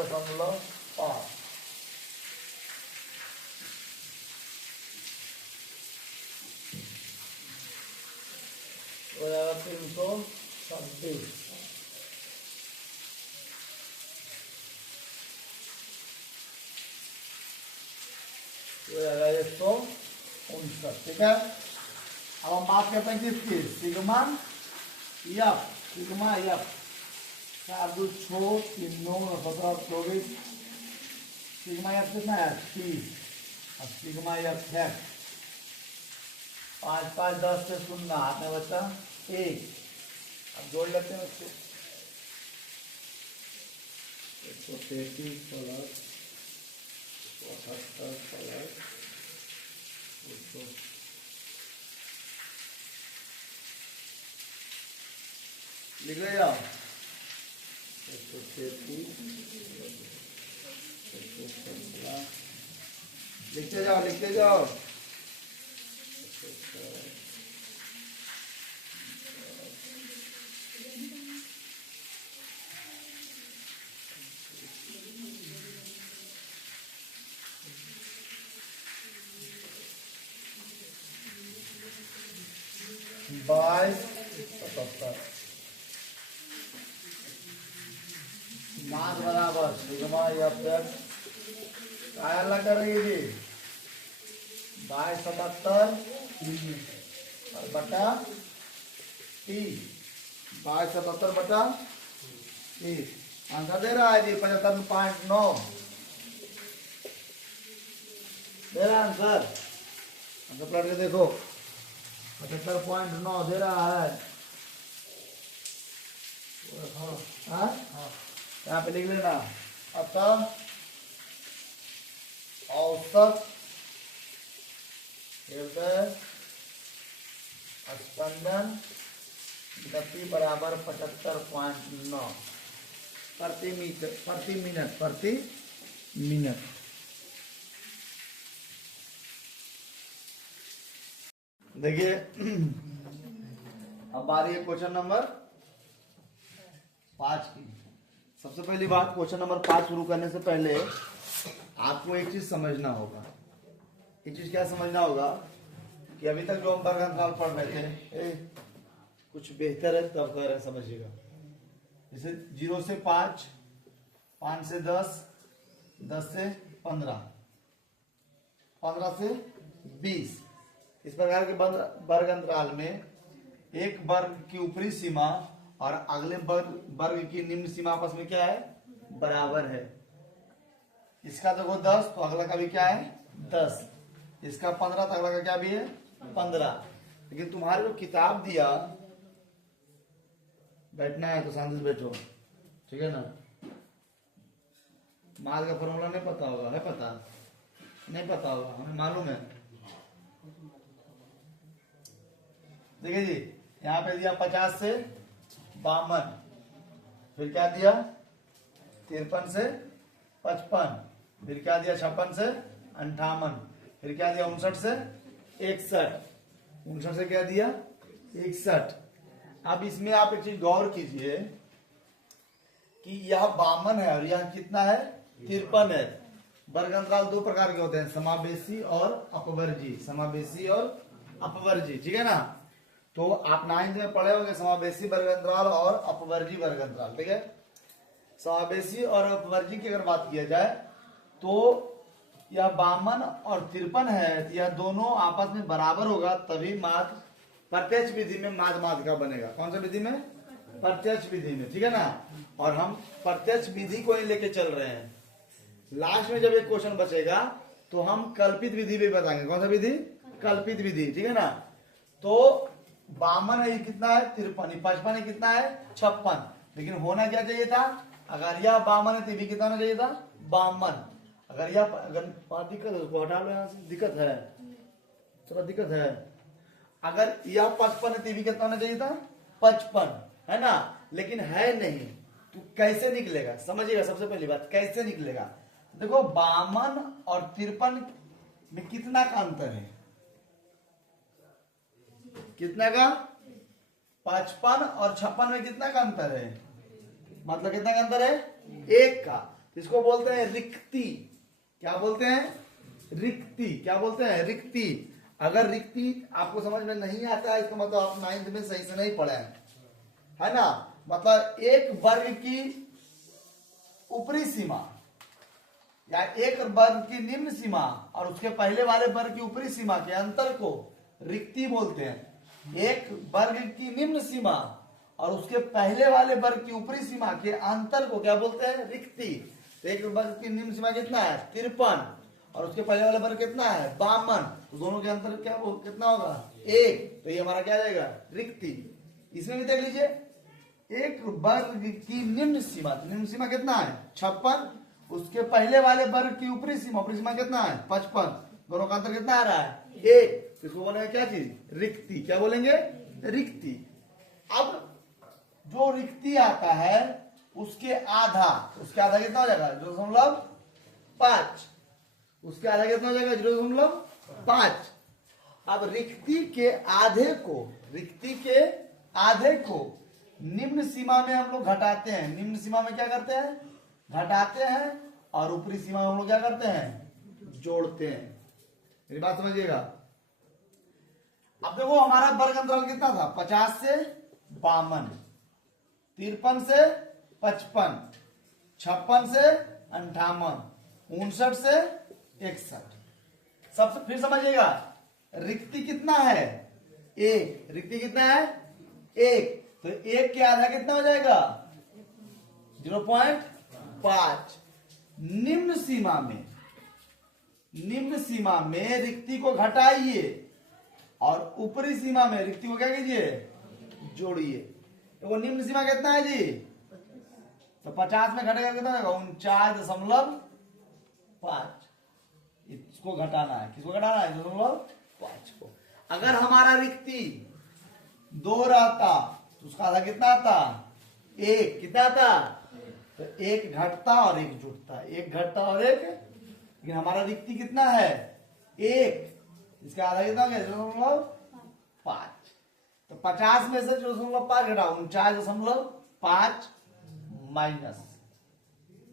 तो आएगा 326। तो आएगा 159। ठीक है, अब हम बात करते हैं किसकी, sigma F. Sigma F 4 2 6 3 9 17 24। Sigma F कितना है 30। अब सिग्मा यफ है 5 5 10 से 0 हाथ में बचा 1। अब जोड़ लेते हैं उसको 133 प्लस 78 प्लस 100। लिख ले जाओ 133 लिखते जाओ लिखते जाओ। बाईस 77 मास बराबर सिग्मा एफ काय अल्लाह कर रही थी 2277 बटा टी 2277 बटा टी। आंसर दे रहा है जी 75.9 दे रहा आंसर। आंसर पलट के देखो 75.9 दे रहा है। हाँ यहाँ पे लिख लेना। अतः औसत हृदय स्पंदन गति बराबर 75.9 प्रति मिनट। देखिए अब बारी है क्वेश्चन नंबर 5 की। सबसे पहली बात क्वेश्चन नंबर 5 शुरू करने से पहले आपको एक चीज समझना होगा। एक चीज क्या समझना होगा कि अभी तक जो हम वर्ग अंतराल पढ़ रहे थे कुछ बेहतर है तब कह रहे समझिएगा। जैसे 0 से 5, 5 से 10, 10 से 15, 15 से 20, इस प्रकार के वर्ग अंतराल में एक वर्ग की ऊपरी सीमा और अगले वर्ग की निम्न सीमा आपस में क्या है बराबर है। इसका देखो 10 तो अगला का भी क्या है 10, इसका 15 तो अगला का क्या भी है 15। लेकिन तुम्हारे जो किताब दिया बैठना है तो शांति से बैठो, ठीक है ना। मास का फॉर्मूला नहीं पता होगा, है पता नहीं पता होगा, हमें मालूम है। देखिए जी यहाँ पे दिया 50 से 52, फिर क्या दिया 53 से 55, फिर क्या दिया 56 से 58, फिर क्या दिया 59 से 61, 59 से क्या दिया 61। अब इसमें आप एक चीज गौर कीजिए कि यह 52 है और यह कितना है 53 है। वर्ग अंतराल दो प्रकार के होते हैं, समावेशी और अपवर्जी। समावेशी और अपवर्जी, ठीक है ना। तो आप 9th में पढ़े होंगे समावेशी वर्ग अंतराल और अपवर्जी वर्ग अंतराल, ठीक है। समावेशी और अपवर्जी की अगर बात किया जाए तो यह 52 और 53 है, तो यह दोनों आपस में बराबर होगा तभी माध्य प्रत्यक्ष विधि में माध्य का बनेगा। कौन सा विधि में? प्रत्यक्ष विधि में, ठीक है ना। और हम प्रत्यक्ष विधि को ही लेके चल रहे हैं। लास्ट में जब एक क्वेश्चन बचेगा तो हम कल्पित विधि भी बताएंगे। कौन सा विधि? कल्पित विधि, ठीक है ना। तो 52 है, कितना है? 53। 55 है, कितना है? 56। लेकिन होना क्या चाहिए था? अगर यह 52 है तो भी कितना होना चाहिए था? 52। अगर यह दिक्कत है उसको हटा लो यहाँ से, दिक्कत है, थोड़ा दिक्कत है। अगर यह 55 है तो भी कितना होना चाहिए था? 55, है ना। लेकिन है नहीं, तो कैसे निकलेगा? समझिएगा सबसे पहली बात, कैसे निकलेगा। देखो 52 और 53 में कितना का अंतर है? कितना का? 55 और 56 में कितना का अंतर है? मतलब कितना का अंतर है? 1 का। इसको बोलते हैं रिक्ति। क्या बोलते हैं? रिक्ति। क्या बोलते हैं? रिक्ति। अगर रिक्ति आपको समझ में नहीं आता है इसका मतलब आप 9th में सही से नहीं पढ़े हैं, है ना। मतलब एक वर्ग की ऊपरी सीमा या एक वर्ग की निम्न सीमा और उसके पहले वाले वर्ग की ऊपरी सीमा के अंतर को रिक्ति बोलते हैं। एक वर्ग की निम्न सीमा और उसके पहले वाले वर्ग की ऊपरी सीमा के अंतर को क्या बोलते हैं? रिक्ति। तो एक वर्ग की निम्न सीमा कितना है? 53 और उसके पहले वाला वर्ग कितना है? 52। तो दोनों के अंतर क्या कितना होगा? 1। तो ये हमारा क्या जाएगा? रिक्ति। इसमें भी देख लीजिए, एक वर्ग की निम्न सीमा, निम्न सीमा कितना है? 56। उसके पहले वाले वर्ग की ऊपरी सीमा कितना है? 55। दोनों का अंतर कितना आ रहा है? 1। इसको बोलेंगे क्या चीज? रिक्ति। क्या बोलेंगे? रिक्ति। अब जो रिक्ति आता है उसके आधा कितना हो जाएगा? 0.5। उसके आधा कितना हो जाएगा? 0.5। अब रिक्ति के आधे को निम्न सीमा में हम लोग घटाते हैं। निम्न सीमा में क्या करते हैं? घटाते हैं। और ऊपरी सीमा में हम लोग क्या करते हैं? जोड़ते हैं। मेरी बात समझिएगा। अब देखो हमारा वर्ग अंतराल कितना था? 50 से 52, 53 से 55, 56 से 58, 59 से 61। सबसे फिर समझिएगा, रिक्ति कितना है? 1। रिक्ति कितना है? 1। तो 1 के आधा कितना हो जाएगा? 0.5। निम्न सीमा में रिक्ति को घटाइए और ऊपरी सीमा में रिक्ति को क्या कीजिए? जोड़िए। तो वो निम्न सीमा कितना है जी? तो 50 में घटेगा कितना होगा? 49.5। इसको घटाना है। किसको घटाना है? 0.5 को। अगर हमारा रिक्ति 2 रहता तो उसका आधा कितना आता? 1। कितना आता? तो 1 घटता और 1 जुटता। 1 घटता और 1, लेकिन हमारा रिक्ति कितना है? 1। इसका आधा कितना हो गया? 0.5। तो 50 में से 0.5 घटाओ, 49.5 माइनस,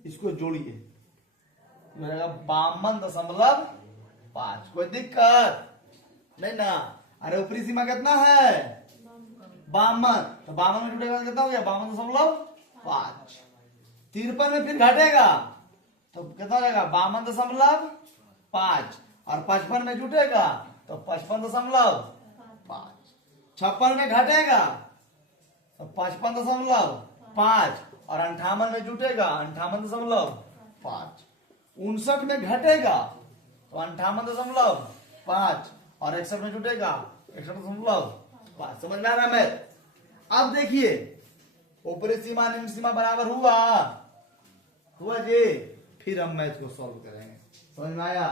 इसको जोड़िए, 52.5। कोई दिक्कत नहीं ना। अरे ऊपरी सीमा कितना है? 52। तो 52 में जुड़ेगा कितना हो गया? 52.5। 53 में फिर घटेगा तो कितना हो जाएगा? 52.5। और 55 में जुटेगा तो 55.5। 56 में घटेगा तो 55.5 और 58 में जुटेगा 58.5। 59 में घटेगा तो 58.5 और 61 में जुटेगा 61.5। समझ में आ रहा है? अब देखिए, ऊपरी सीमा निम्न सीमा बराबर हुआ जी। फिर हम मैथ को सॉल्व करेंगे। समझ में आया?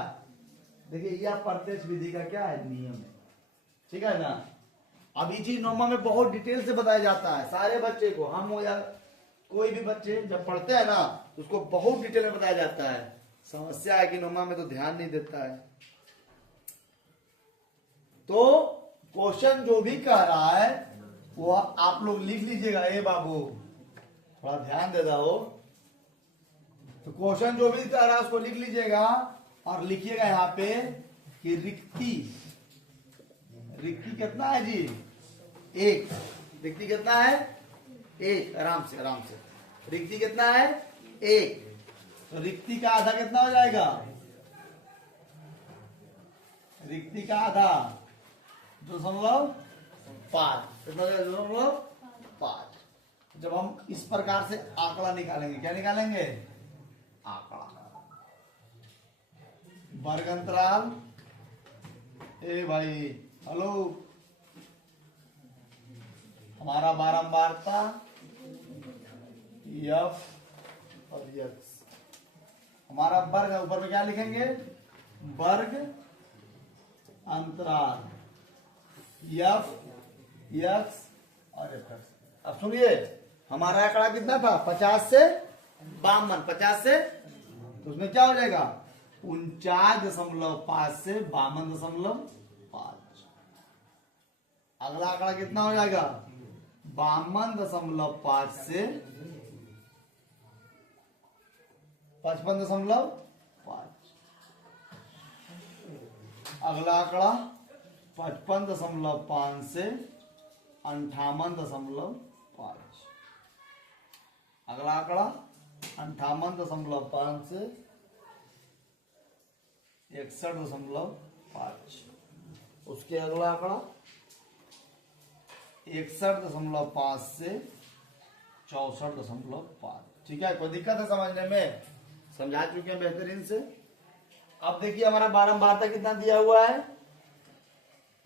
देखिए यह प्रत्यक्ष विधि का क्या है? नियम है, ठीक है ना। अब ये चीज नौमा में बहुत डिटेल से बताया जाता है सारे बच्चे को। हम हो या कोई भी बच्चे जब पढ़ते हैं ना उसको बहुत डिटेल में बताया जाता है। समस्या है कि नौमा में तो ध्यान नहीं देता है। तो क्वेश्चन जो भी कह रहा है वो आप लोग लिख लीजिएगा। ए बाबू थोड़ा ध्यान दे दो, तो क्वेश्चन जो भी आ रहा है उसको लिख लीजिएगा और लिखिएगा यहाँ पे कि रिक्ति, रिक्ति कितना है जी? एक। रिक्ति कितना है? एक। आराम से आराम से। रिक्ति कितना है? एक। तो रिक्ति का आधा कितना हो जाएगा? रिक्ति का आधा 2.5। कितना हो जाएगा? 2.5। जब हम इस प्रकार से आंकड़ा निकालेंगे, क्या निकालेंगे? आंकड़ा। वर्ग अंतराल ए भाई हेलो, हमारा बारंबारता एफ और एक्स, हमारा वर्ग है, ऊपर में क्या लिखेंगे? वर्ग अंतराल एफ एक्स और एफ एक्स। अब सुनिए, हमारा आंकड़ा कितना था? 50 से 52। 50 से, तो उसमें क्या हो जाएगा? 49.5 से 52.5। अगला आंकड़ा कितना हो जाएगा? 52.5 से 55.5। अगला आंकड़ा 55.5 से 58.5। अगला आंकड़ा 58.5 से 61.5। उसके अगला आंकड़ा 61.5 से 64.5। ठीक है, कोई दिक्कत है समझने में? समझा चुके हैं बेहतरीन से। अब देखिए हमारा बारंबारता कितना दिया हुआ है?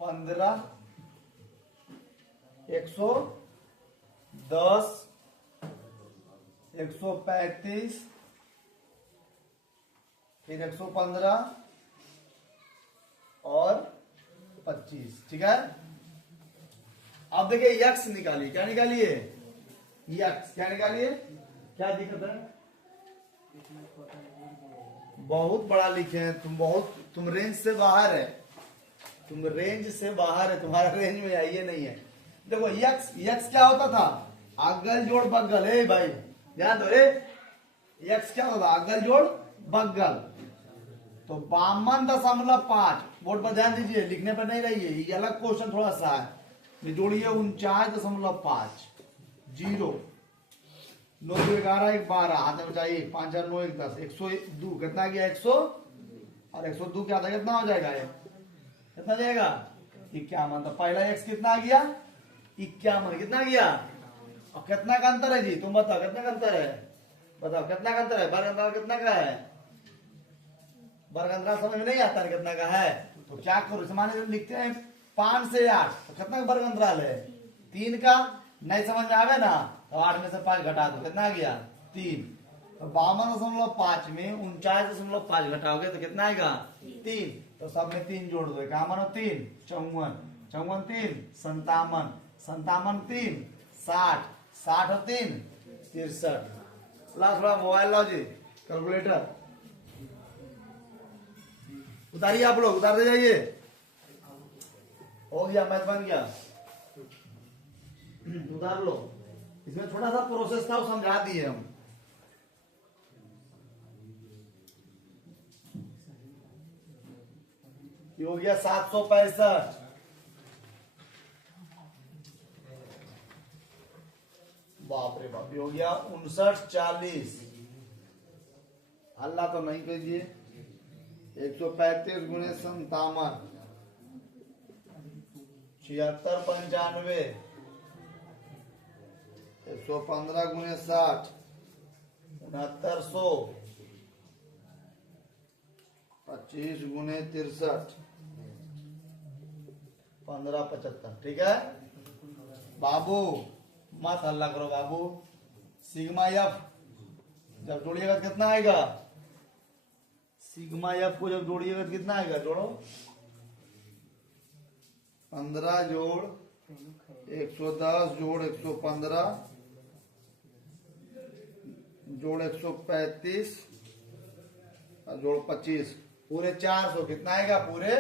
15, 110, 135, फिर 115 और 25। ठीक है, अब देखिए यक्स निकालिए। क्या निकालिए? यक्स। क्या निकालिए? क्या दिक्कत है? बहुत बड़ा लिखे हैं तुम, बहुत तुम रेंज से बाहर है, तुम रेंज से बाहर है, तुम्हारा रेंज में आइए नहीं है। देखो यक्स, यक्स क्या होता था? अगल जोड़ बगल। ए भाई ध्यान दो, यक्स क्या होता? अगल जोड़ बगल। तो 52.5। बोर्ड पर ध्यान दीजिए, लिखने पर नहीं रहिए, ये अलग क्वेश्चन थोड़ा सा है। ये जोड़िए 49.5, 0, 9 2 11 1 12, हाथ में बचाइए 5 4 9 1 10, 102 कितना गया? 100 और 102 क्या था? कितना हो जाएगा? ये कितना जाएगा? 51। तो पहला एक्स कितना गया? 51। कितना गया? और कितना का अंतर है जी? तुम बताओ कितना का अंतर है? बताओ कितना का अंतर है? वर्ग अंतराल कितना का है? वर्ग अंतराल समझ में नहीं आता कितना का है? तो क्या करो, सामान्य लिखते हैं 5 से 8, तो कितना का वर्ग अंतराल है? 3 का। नहीं समझ में आवे ना तो 8 में से 5 घटा दो, कितना गया? 3। तो 52.5 में 49.5 घटाओगे तो कितना आएगा? 3। तो सब में 3 जोड़ दो। क्या मानो? 3 54, 54 3 57, 57 3 60, 60 और 3 63। ला थोड़ा मोबाइल लाओ जी, कैलकुलेटर उतारिए, आप लोग उतार दे जाइए। हो गया, मैथ बन गया, उतार लो। इसमें थोड़ा सा प्रोसेस था वो समझा दिए हम। ये हो गया 765। बाप रे बाप, ये हो गया 5940। अल्लाह तो नहीं कीजिए। 135 गुणे 57, 76 95, 115 गुणे 60, 6900, 25 गुणे 63, 1575। ठीक है बाबू, मत हल्ला करो बाबू। सिग्मा एफ जब जोड़िएगा तो कितना आएगा? सिग्मा एफ को जब जोड़िएगा तो कितना आएगा? जोड़ो 15 जोड़ 110 जोड़ 115 जोड़ 135 और जोड़ 25, पूरे 400। कितना आएगा? पूरे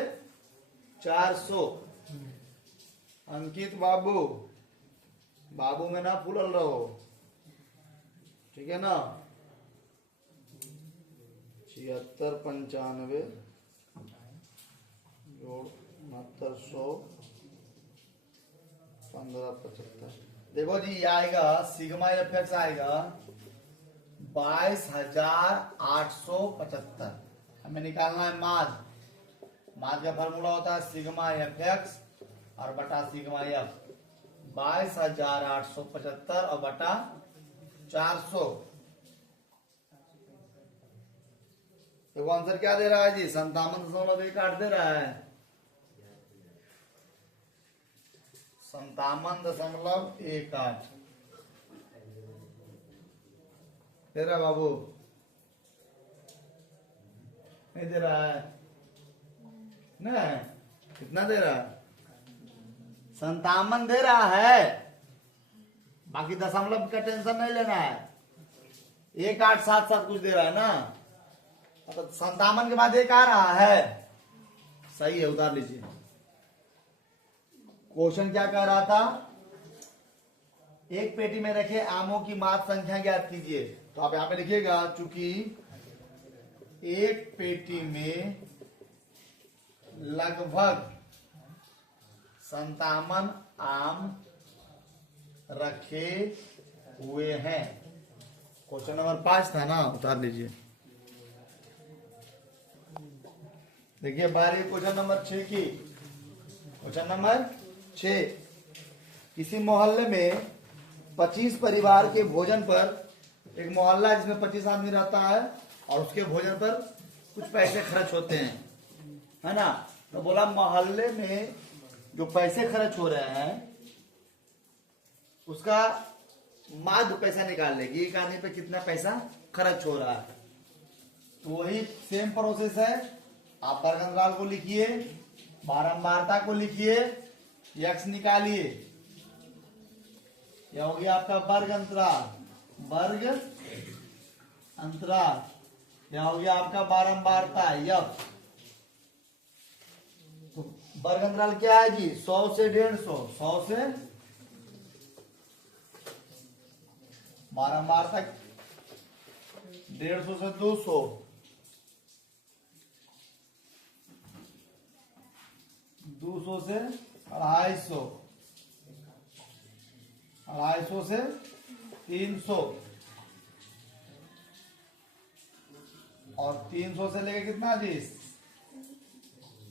400। अंकित बाबू, बाबू में ना फूलल रहो, ठीक है ना? 76 95 जोड़ 69 15 75। देखो जी ये आएगा सिग्मा एफ एक्स आएगा 22,875। हमें निकालना है माद। माद का फॉर्मूला होता है सिग्मा एफ एक्स और बटा सिग्मा एफ। 22,875 और बटा 400। तो आंसर क्या दे रहा है जी? 57.18 दे रहा है। 57.18 दे रहा है बाबू? नहीं दे रहा है ना? कितना दे रहा है? 57 दे रहा है। बाकी दशमलव का टेंशन नहीं लेना है। 1877 कुछ दे रहा है ना, तो 57 के बाद एक आ रहा है। सही है, उतार लीजिए। क्वेश्चन क्या कह रहा था? एक पेटी में रखे आमों की मात्र संख्या ज्ञात कीजिए। तो आप यहां पे लिखिएगा, चूंकि एक पेटी में लगभग 57 आम रखे हुए हैं। क्वेश्चन नंबर 5 था ना, उतार लीजिए। देखिए बारी क्वेश्चन नंबर 6 की। क्वेश्चन नंबर 6, किसी मोहल्ले में 25 परिवार के भोजन पर, एक मोहल्ला जिसमें 25 आदमी रहता है और उसके भोजन पर कुछ पैसे खर्च होते हैं, है ना। तो बोला मोहल्ले में जो पैसे खर्च हो रहे हैं उसका माध्य पैसा निकाल लेगी। एक आदमी पे कितना पैसा खर्च हो रहा है। तो वही सेम प्रोसेस है। आप वर्ग अंतराल को लिखिए, बारंबारता को लिखिए, यक्स निकालिए। यह हो गया आपका वर्ग अंतराल, वर्ग अंतराल। यह हो गया आपका बारंबारता यफ। तो वर्ग अंतराल क्या है जी? 100 से 150, 100 से बारंबारता 150 से 200, 200 से 250, 250 से 300 और 300 से लेके कितना जी?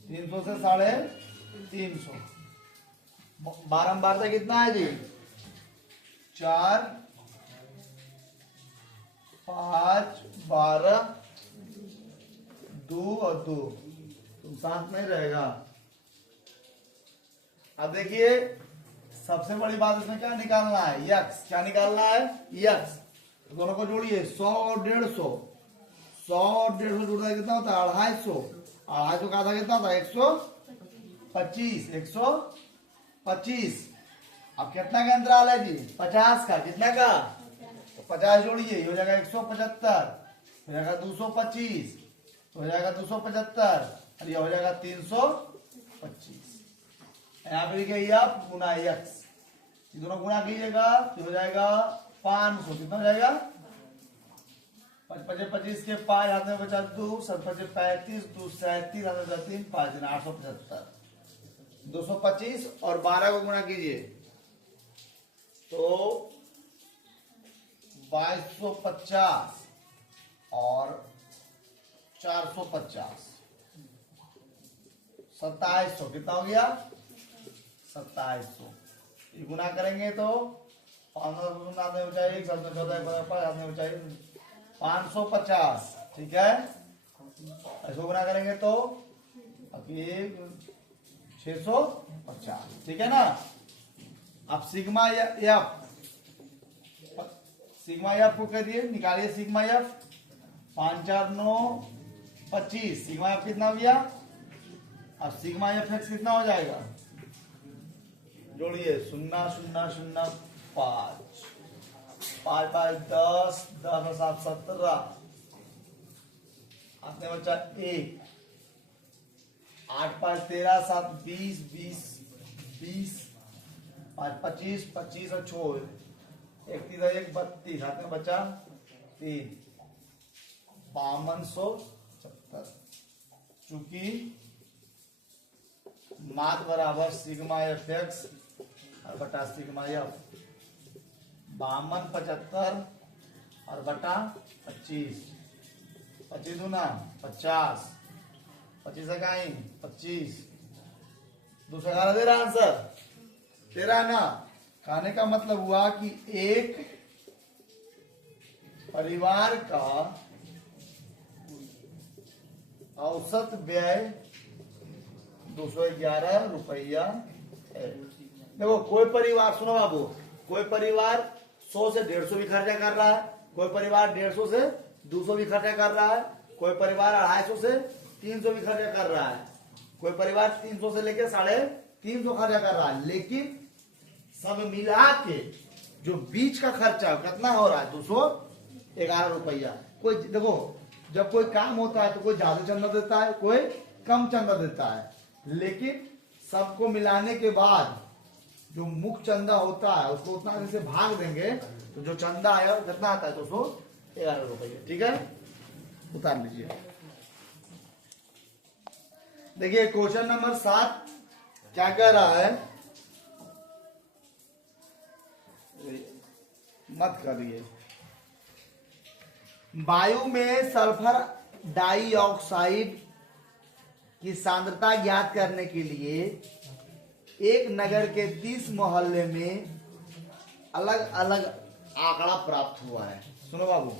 300 से 350। बारंबारता कितना है जी? 4, 5, 12, 2 और 2। तुम साथ नहीं रहेगा। अब देखिए सबसे बड़ी बात इसमें क्या निकालना है? यक्स। क्या निकालना है? यक्स। तो दोनों को जोड़िए, 100 और 150। 100 और 150 जुड़ता है कितना होता है? 250। 250 का आधा कितना होता है? 125। 125। अब कितना का अंतराल है जी? 50 का। कितना का? तो 50 जोड़िए, ये हो जाएगा 175, हो जाएगा 225, हो जाएगा 275 और ये हो जाएगा 325। यहाँ पे लिखिए यफ गुना यक्स। ये दोनों गुना कीजिएगा तो हो जाएगा 500। कितना हो जाएगा? 25 25 के 5 हाथ में बचा 2, 7 5 35, 2 37 हाथ में बचा 3, 5 दिन 875। 225 और 12 को गुना कीजिए तो 2250 और 450, 2700। कितना हो गया? 2700। ये गुना करेंगे तो 550। ठीक है। ऐसे गुना करेंगे तो अब ये 650। ठीक है ना। अब सिग्मा एफ, सिग्मा एफ को कह दिए, निकालिए सिग्मा एफ। 5 4 9 25। सिग्मा एफ कितना हो गया? अब सिग्मा एफ एक्स कितना हो जाएगा? जोड़िए 0 0 0 5, 5 5 10, 10 7 17, आपने बचा 1, 8 5 13, 7 20, 20 20, 5 25, 25 और 6 31 1 32, हाथ में बचा 3। 5270। चूंकि मात बराबर सिग्मा एफ एक्स और बटा सिग्मा एफ, 52 75 और बटा 25, 25 दूना 50, 25 इकाई 25, 211 दे रहा आंसर, दे रहा है ना। कहने का मतलब हुआ कि एक परिवार का औसत व्यय 211 रुपया है। देखो कोई परिवार, सुनो बाबू, कोई परिवार 100 से 150 भी खर्चा कर रहा है, कोई परिवार 150 से 200 भी खर्चा कर रहा है, कोई परिवार 250 से 300 भी खर्चा कर रहा है, कोई परिवार 300 से लेकर 350 खर्चा कर रहा है, लेकिन सब मिला के जो बीच का खर्चा कितना हो रहा है 211 रुपया। कोई देखो जब कोई काम होता है तो कोई ज्यादा चंदा देता है, कोई कम चंदा देता है, लेकिन सबको मिलाने के बाद जो मुख्य चंदा होता है उसको उतना से भाग देंगे तो जो चंदा आया कितना आता है 211 रुपये। ठीक है, उतार लीजिए। देखिए क्वेश्चन नंबर 7 क्या कह रहा है, मत करिए। वायु में सल्फर डाइऑक्साइड की सांद्रता ज्ञात करने के लिए एक नगर के 30 मोहल्ले में अलग अलग आंकड़ा प्राप्त हुआ है। सुनो बाबू,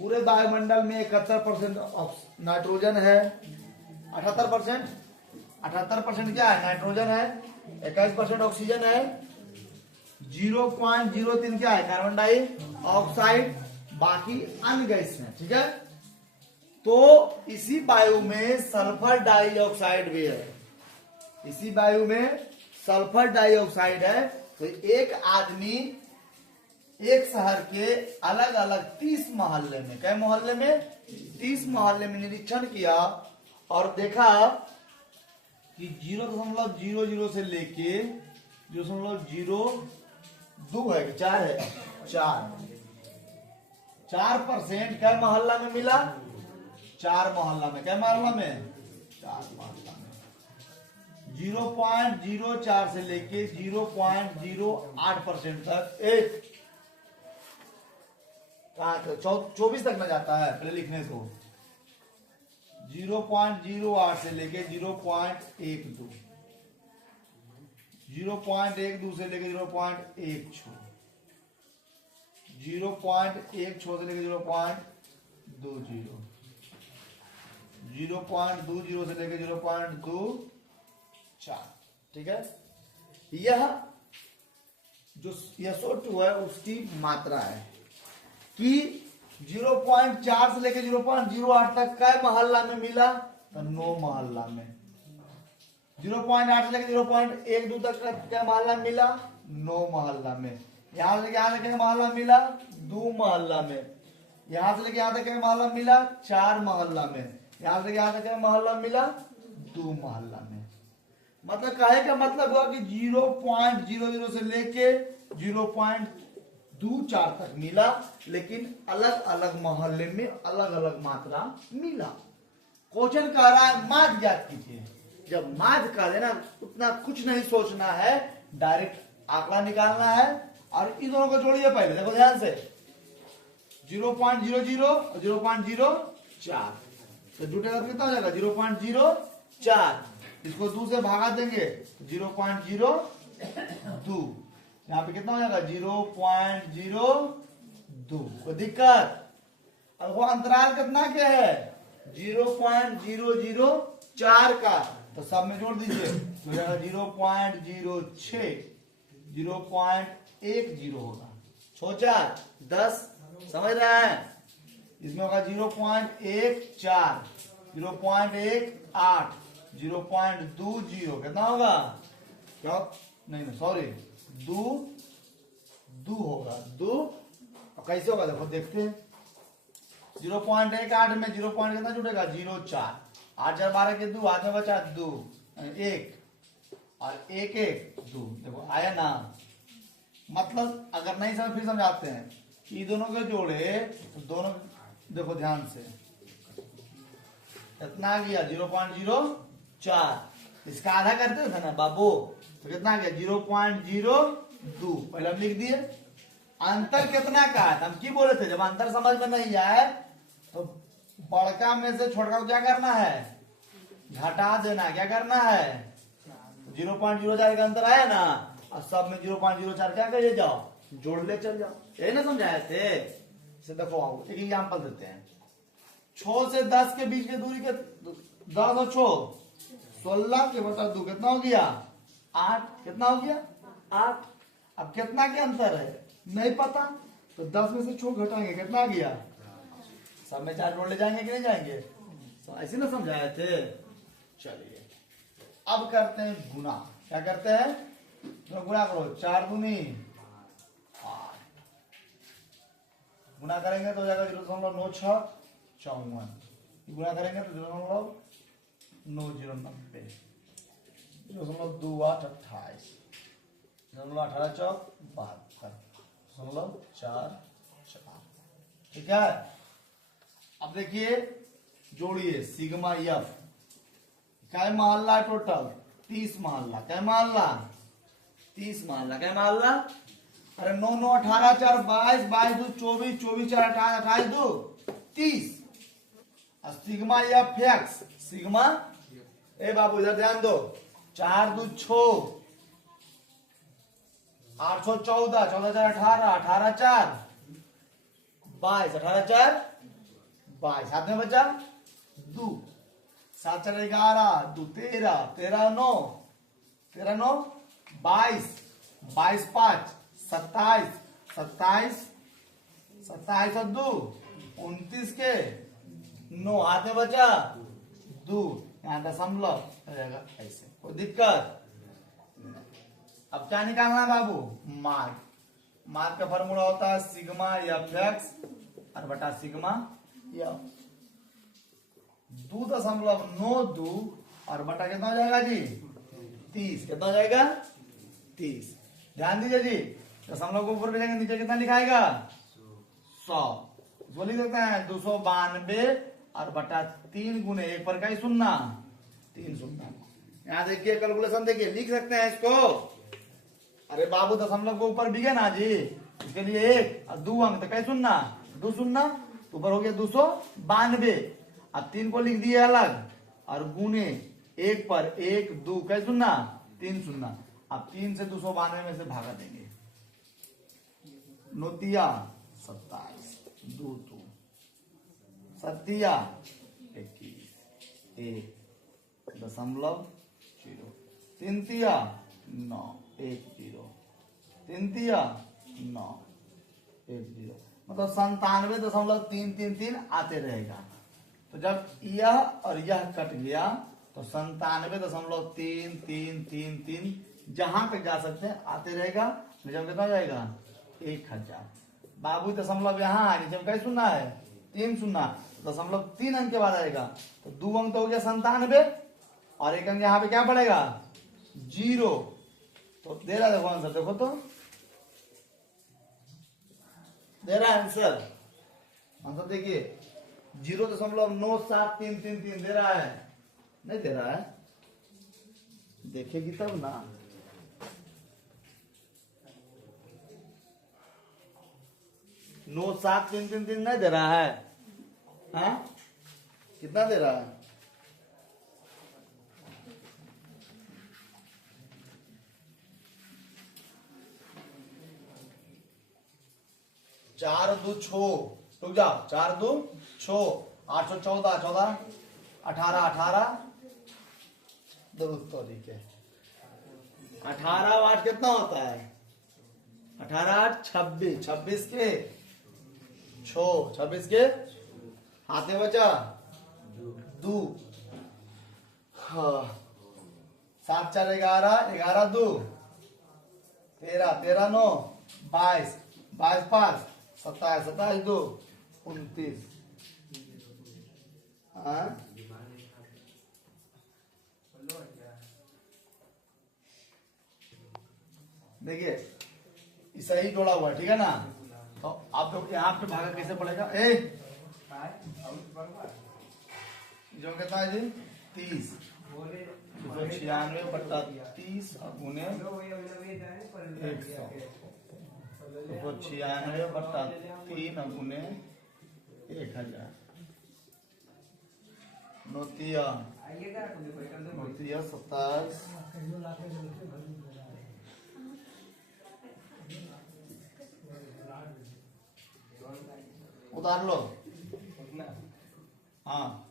पूरे वायुमंडल में 71% नाइट्रोजन है, 78% क्या है नाइट्रोजन है, 21% ऑक्सीजन है, 0.03 क्या है कार्बन डाइऑक्साइड, बाकी अन्य गैस है। ठीक है, तो इसी वायु में सल्फर डाइऑक्साइड भी है, इसी वायु में सल्फर डाइऑक्साइड है। तो एक आदमी एक शहर के अलग अलग 30 मोहल्ले में, कई मोहल्ले में 30 मोहल्ले में निरीक्षण किया और देखा कि 0.00 से लेके 0.02 है, 4 है, 4% क्या मोहल्ला में मिला, 4 मोहल्ला में, क्या मोहल्ला में 4 मोहल्ला में 0.04 से लेके 0.08% तक, एक 24 तक में जाता है पहले लिखने को, 0.08 से लेके 0.12, 0.12 से लेके 0.16, 0.16 से लेके 0.20, 0.20 से लेके 0.24। ठीक है, यह जो SO2 है उसकी मात्रा है कि 0.4 से लेके 0.08 तक क्या मोहल्ला में मिला, तो 9 मोहल्ला में। 0.8 से लेके 0.12 तक क्या मोहल्ला में मिला, 9 मोहल्ला में। यहां से यहां तक क्या मोहल्ला मिला, 2 मोहल्ला में। यहां से लेके यहां तक क्या मोहल्ला मिला, 4 मोहल्ला में। यहां से यहां तक क्या मोहल्ला मिला, 2 मोहल्ला में। मतलब कहे का मतलब हुआ कि 0.00 से लेके 0.24 तक मिला, लेकिन अलग अलग मोहल्ले में अलग अलग मात्रा मिला। क्वेश्चन कह रहा है माध्य ज्ञात कीजिए। जब माध्य कर देना उतना कुछ नहीं सोचना है, डायरेक्ट आंकड़ा निकालना है और इन दोनों को जोड़िए पहले, देखो ध्यान से, 0.00 और 0.04 तो जुटेगा तो कितना हो जाएगा 0.04, इसको 2 से भागा देंगे 0.02, यहाँ पे कितना हो जाएगा 0.02। कोई दिक्कत? अब वो अंतराल कितना के है 0.004 का, तो सब में जोड़ दीजिए तो 0.06, 0.10 होगा, 6×4 10, समझ रहे हैं? इसमें होगा 0.14, 0.18, 0.20, कितना होगा क्या, नहीं सॉरी 2 होगा, 2 कैसे होगा देखो देखते हैं। 0.18 में 0. कितना जुटेगा 0.4, 8 4 12 के 2, हाथ में बचा 2 1 और 1 1 2, देखो आया ना। मतलब अगर नहीं समझ फिर समझाते हैं, ये दोनों के जोड़े तो दोनों देखो ध्यान से, कितना आ गया 0.04, इसका आधा करते थे ना बाबू, तो कितना आ गया 0.02, पहले हम लिख दिए। अंतर कितना का है, हम की बोले थे जब अंतर समझ में नहीं आए तो बड़का में से छोटका को क्या करना है, घटा देना, क्या करना है, 0.04 का अंतर आया ना, और सब में 0.04 क्या करिए जाओ, जोड़ ले चल जाओ, यही ना समझाए थे। इसे देखो आओ एक एग्जाम्पल देते हैं, 6 से 10 के बीच की दूरी के 10 और 6 16 के बता 2 कितना हो गया 8, कितना हो गया 8। अब कितना के अंतर है नहीं पता, तो 10 में से 6 घटाएंगे, कितना आ गया, सब में 4 जोड़ ले जाएंगे कि नहीं जाएंगे, तो ऐसे ना समझाए थे। चलिए अब करते हैं गुना, क्या करते हैं, तो गुना करो, 4 दूनी 8, गुना करेंगे तो हो जाएगा 0.96 54, गुना करेंगे तो 0.9090, 0.28 28, 0.18 चौक 72, 0.44, ठीक है। अब देखिए जोड़िए सिग्मा एफ, क्या मोहल्ला टोटल 30 मोहल्ला, क्या मोहल्ला 30 मोहल्ला, क्या मोहल्ला, अरे 9 9 18 4 22 22 2 24 24 4 28 28 2 30, सिग्मा एफ एक्स, सिग्मा ए बाबू इधर ध्यान दो, 4 2 6 814 14 4 18 18 4 22 18 4 22, हाथ में बचा 2, 7 4 11 2 13 13 9 13 9 22 22 5 27 27 27 और 2 29 के 9, हाथ में बचा 2, यहाँ दशमलव रहेगा ऐसे, कोई दिक्कत। अब क्या निकालना है बाबू, मार्क, मार्क का फॉर्मूला होता है सिग्मा एफ एक्स और बटा सिग्मा एफ, 2.92 और बटा कितना हो जाएगा जी 30, कितना हो जाएगा 30। ध्यान दीजिए जी, दशमलव को ऊपर भेजेंगे नीचे कितना लिखाएगा 100, वो लिख देते हैं 292 और बटा 3 गुने 1 पर का ही सुनना 3 सुनना। यहाँ देखिए कैलकुलेशन देखिए, लिख सकते हैं इसको, अरे बाबू दशमलव को ऊपर बिगे ना जी, इसके लिए 1 और 2 अंक तो कहीं सुनना 2 सुनना, तो ऊपर हो गया 292, अब 3 को लिख दिए अलग और गुने 1 पर 1 2 कहीं सुनना 3 सुनना, अब 3 से 292 में से भागा देंगे, नोतिया 27 2 2 सतिया 21 1 दशमलव 0, 3 तिया 9 1 0, 3 तिया 9 1 0, मतलब 97.333 आते रहेगा। तो जब यह और यह कट गया तो 97.3333 जहां तक जा सकते हैं आते रहेगा, जब कितना जाएगा 1000। बाबू दशमलव यहाँ है, नीचे में कहीं सुनना है 3 सुनना, दशमलव 3 अंक के बाद आएगा, तो 2 अंक तो हो गया 97 और 1 अंक यहाँ पे क्या पड़ेगा 0, तो दे रहा देखो आंसर, देखो तो दे रहा आंसर, आंसर देखिए 0.97333 दे रहा है, नहीं दे रहा है, देखेगी तब ना, नो 7333 नहीं दे रहा है, हाँ कितना दे रहा है, चार 2 6, रुक जाओ 4 2 6 814 14 18 18 दो तो लिखे 18 8 कितना होता है 18 8 26 26 के 26 के हाथ में बचा 2, हाँ 7 4 11 11 2 13 13 9 22 22 5 27 27 2 29, देखिए सही जोड़ा हुआ है, ठीक है ना, तो आप लोग यहाँ पे भागा कैसे पड़ेगा, जो कितना है जी 30, 96/30 गुने 100, 96/3 गुने 1000, नोतिया 27, उतार लो। हाँ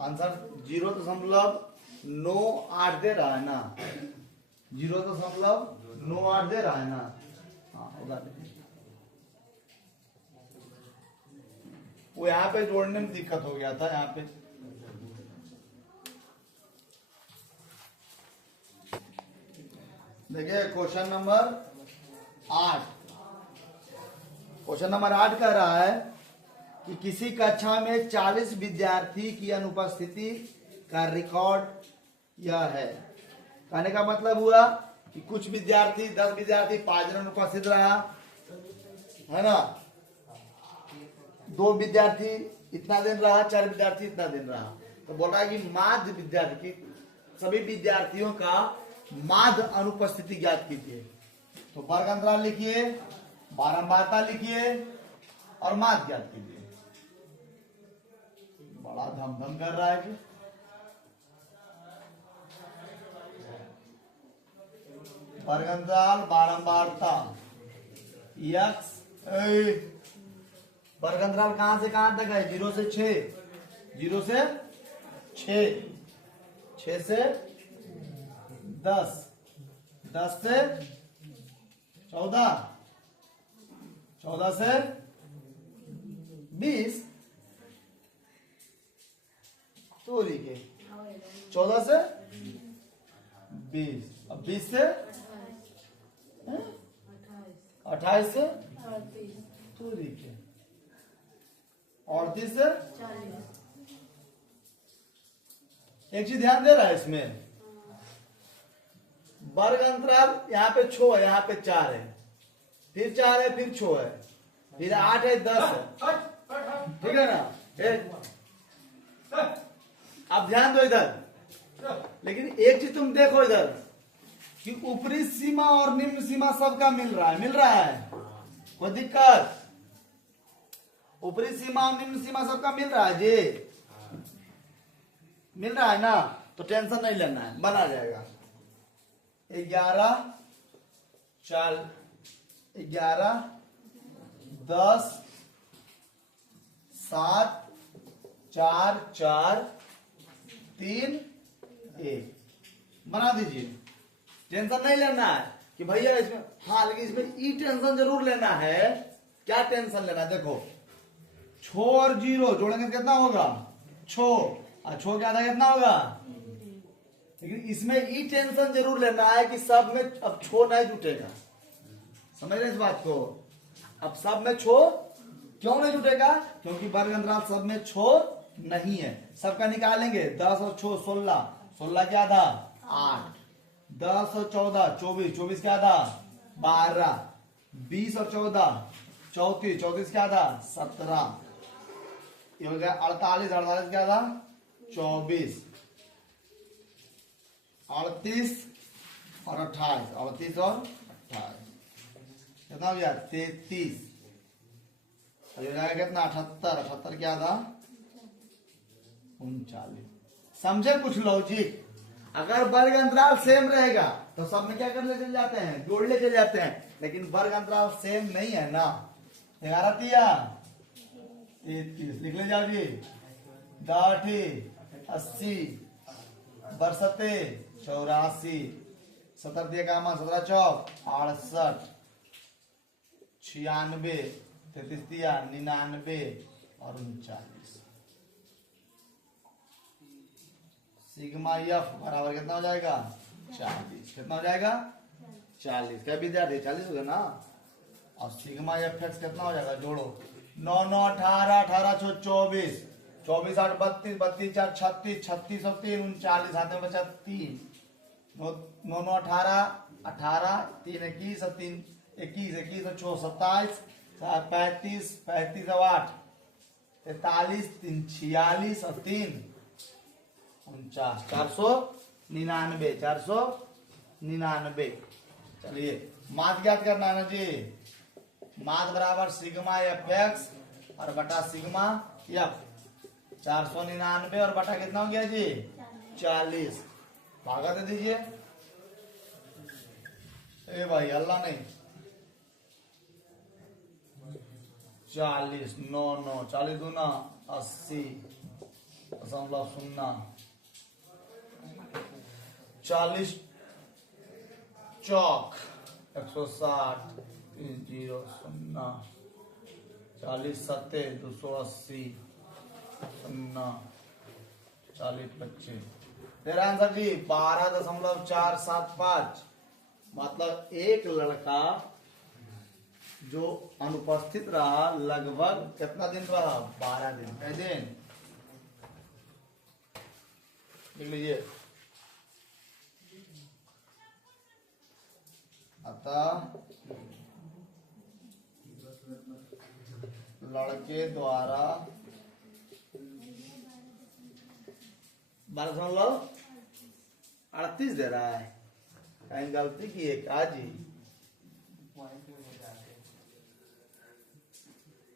आंसर 0.98 दे रहा है ना, 0.98 दे रहा है ना। हाँ उधर वो यहाँ पे जोड़ने में दिक्कत हो गया था यहाँ पे। देखिए क्वेश्चन नंबर 8, क्वेश्चन नंबर 8 कह रहा है कि किसी कक्षा में 40 विद्यार्थी की अनुपस्थिति का रिकॉर्ड यह है। कहने का मतलब हुआ कि कुछ विद्यार्थी 10 विद्यार्थी 5 दिन अनुपस्थित रहा है ना, 2 विद्यार्थी इतना दिन रहा, 4 विद्यार्थी इतना दिन रहा। तो बोला कि माध्य विद्यार्थी की सभी विद्यार्थियों का माध्य अनुपस्थिति ज्ञात कीजिए। तो वर्ग अंतराल लिखिए, बारंबारता लिखिए और माध्य ज्ञात कीजिए। बड़ा धमधम कर रहा है कि वर्ग अंतराल बारंबारता यक्स वर्ग अंतराल कहां से कहां तक है? 0 से 6, 0 से 6, 6 से 10, 10 से 14, 14 से 20, तो लिखे 14 से 20, अब 20 से 28 से तो लिखे 38 से 40। एक चीज ध्यान दे रहा है इसमें, वर्ग अंतराल यहाँ पे 6 है, यहाँ पे 4 है, फिर 4 है, फिर 6 है, फिर 8 है, 10 है, ठीक है ना। अब ध्यान दो इधर, लेकिन एक चीज तुम देखो इधर कि ऊपरी सीमा और निम्न सीमा सबका मिल रहा है, मिल रहा है, कोई दिक्कत? ऊपरी सीमा और निम्न सीमा सबका मिल रहा है जी, मिल रहा है ना, तो टेंशन नहीं लेना है, बना जाएगा। 11 10 7 4 4 3 1 बना दीजिए। टेंशन नहीं लेना है कि भैया इसमें, हाँ लेकिन इसमें ई टेंशन जरूर लेना है। क्या टेंशन लेना है? देखो 6 और 0 जोड़ेंगे कितना होगा? 6 और 6 के आधा कितना होगा? लेकिन इसमें ई टेंशन जरूर लेना है कि सब में अब 6 नहीं जुटेगा। समझ रहे इस बात को? अब सब में 6 क्यों नहीं जुटेगा? क्योंकि वर्ग अंतराल सब में 6 नहीं है। सबका निकालेंगे, 10 और 6 16, 16 के आधा 8, 10 और 14 24, 24 के आधा 12, 20 और 14 34, 34 के आधा 17, ये हो गया 48, 48 के आधा 24, 38 और 28, 38 और 28 कितना हो गया? 33, और ये हो जाएगा कितना? 78, 78 के आधा 39। समझे कुछ लॉजिक? अगर वर्ग अंतराल सेम रहेगा तो सब में क्या करने चले जाते हैं? जोड़ने चले जाते हैं। लेकिन वर्ग अंतराल सेम नहीं है ना। 11 तिया 33 लिख ले जाओ जी, 80 बरसते 84, 17 दिया का 17 चौक 68, 96, 33 दिया 99 और 39। सिग्मा एफ बराबर कितना हो जाएगा? 40। कितना हो जाएगा? 40 क्या विद्यार्थी 40 हो गया ना। और सिग्मा एफ एक्स कितना हो जाएगा, जोड़ो 9 9 18 18 6 24 24 8 32 32 4 36 36 और 3 39 हाथ में बचा 3 9 9 18 18 3 21 और 3 21 21 और 6 27 35 35 और 8 43 3 46 और 3 49 499। चलिए माध्य ज्ञात करना है ना जी। माध्य बराबर सिग्मा एफ एक्स और बटा सिग्मा एफ। 499 और बटा कितना हो गया जी 40। भागा दे दीजिए। ए भाई अल्लाह नहीं 40 9 9 40 दूना 80.0 40 चौक 160 0 0 40 सत्ते 280 0 40 25। तेरा आंसर जी 12.475। मतलब एक लड़का जो अनुपस्थित रहा लगभग कितना दिन रहा 12 दिन। कै दिन लिख लीजिए। अतः लड़के द्वारा 12.38 दे रहा है। कहीं गलती की है क्या जी।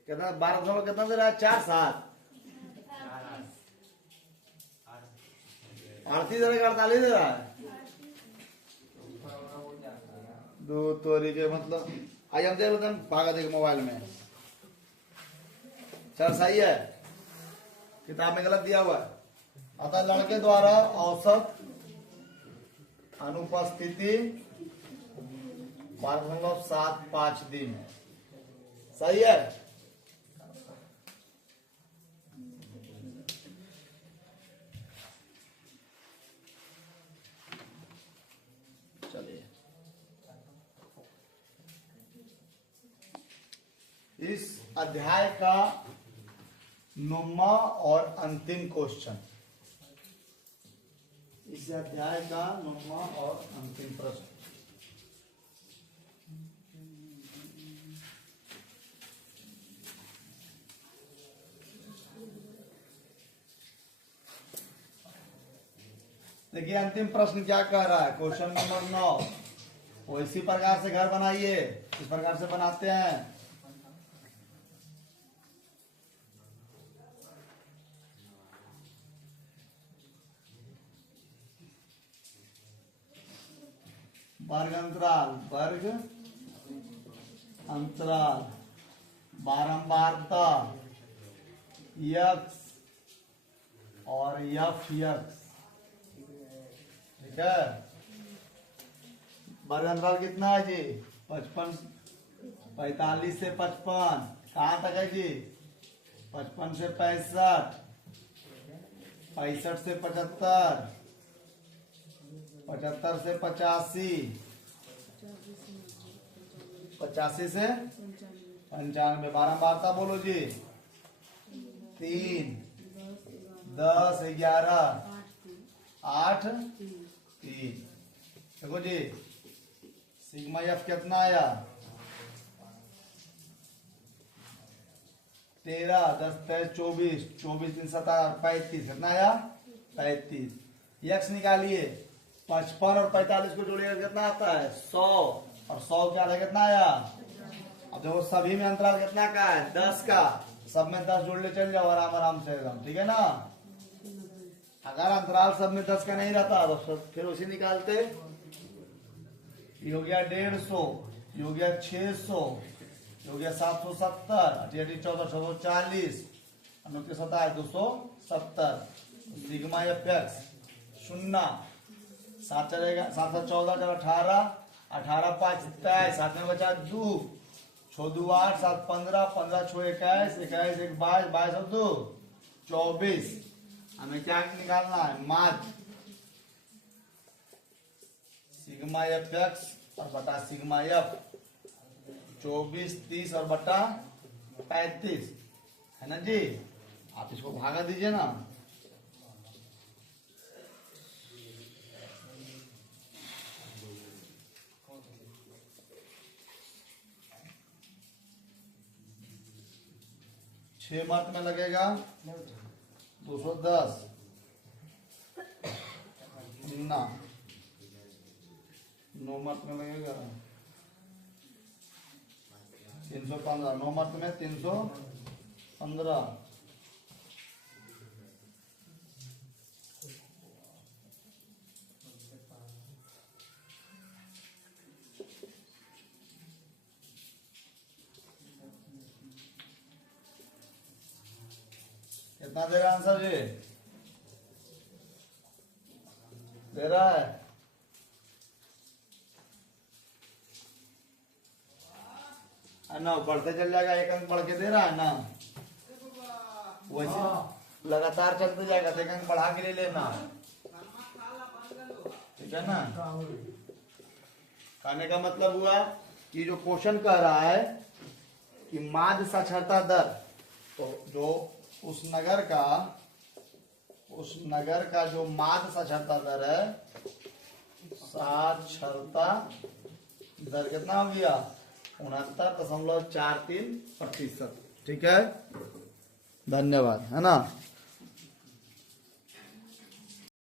कितना 12 कितना दे रहा है 4 7 38 दे रहा है 48 दे रहा है। दो तोरी के मतलब आज हम देख लेते हैं भागा देख मोबाइल में। चल सही है किताब में गलत दिया हुआ है। अतः लड़के द्वारा औसत अनुपस्थिति 12.75 दिन। सही है। चलिए इस अध्याय का 9वां और अंतिम क्वेश्चन। इस अध्याय का 9वां और अंतिम प्रश्न। देखिए अंतिम प्रश्न क्या कह रहा है। Question number 9। वो इसी प्रकार से घर बनाइए। इस प्रकार से बनाते हैं। वर्ग अंतराल बारंबारता यक्स और यफ यक्स। ठीक है। वर्ग अंतराल कितना है जी 55 45 से 55 कहाँ तक है जी 55 से 65 65 से 75 75 से 85 85 से 95। बारंबारता बोलो जी 3 10 11 8 3। देखो जी सिग्मा एफ कितना आया 13 10 23 24 24 3 17 35 कितना आया 35। यक्स निकालिए 55 और 45 को जोड़िएगा कितना आता है 100 और 100 क्या है कितना आया। अब देखो सभी में अंतराल कितना का है 10 का। सब में 10 जोड़ ले चल जाओ आराम आराम से एकदम। ठीक है ना। अगर अंतराल सब में 10 का नहीं रहता तो फिर उसी निकालते। ये हो गया 150 ये हो गया 600 ये हो गया 770 88 14 640 29 27 270। सिग्मा एफ एक्स 0 7 चलेगा 7 7 14 18 18 5 23 7 में बचा 2 6 2 8 7 15 15 6 21 21 1 22 22 और 2 24। हमें क्या निकालना है माध्य। सिग्मा एफ एक्स और बटा सिग्मा एफ 24, 30 और बटा 35 है ना जी। आप इसको भागा दीजिए ना। छह मार्क में लगेगा 210 ना, 9 मार्क में लगेगा 315, 9 मार्क में 315। कितना दे रहा आंसर जी? दे रहा है? ना बढ़ते चल जाएगा, एक अंक बढ़ के दे रहा है ना, वैसे लगातार चलते जाएगा तो एक अंक बढ़ा के ले लेना, ठीक है ना। कहने का मतलब हुआ कि जो क्वेश्चन कह रहा है कि माध्य साक्षरता दर, तो जो उस नगर का जो माध्य साक्षरता दर है, साक्षरता दर कितना हो गया? 69.43%। ठीक है, धन्यवाद, है ना।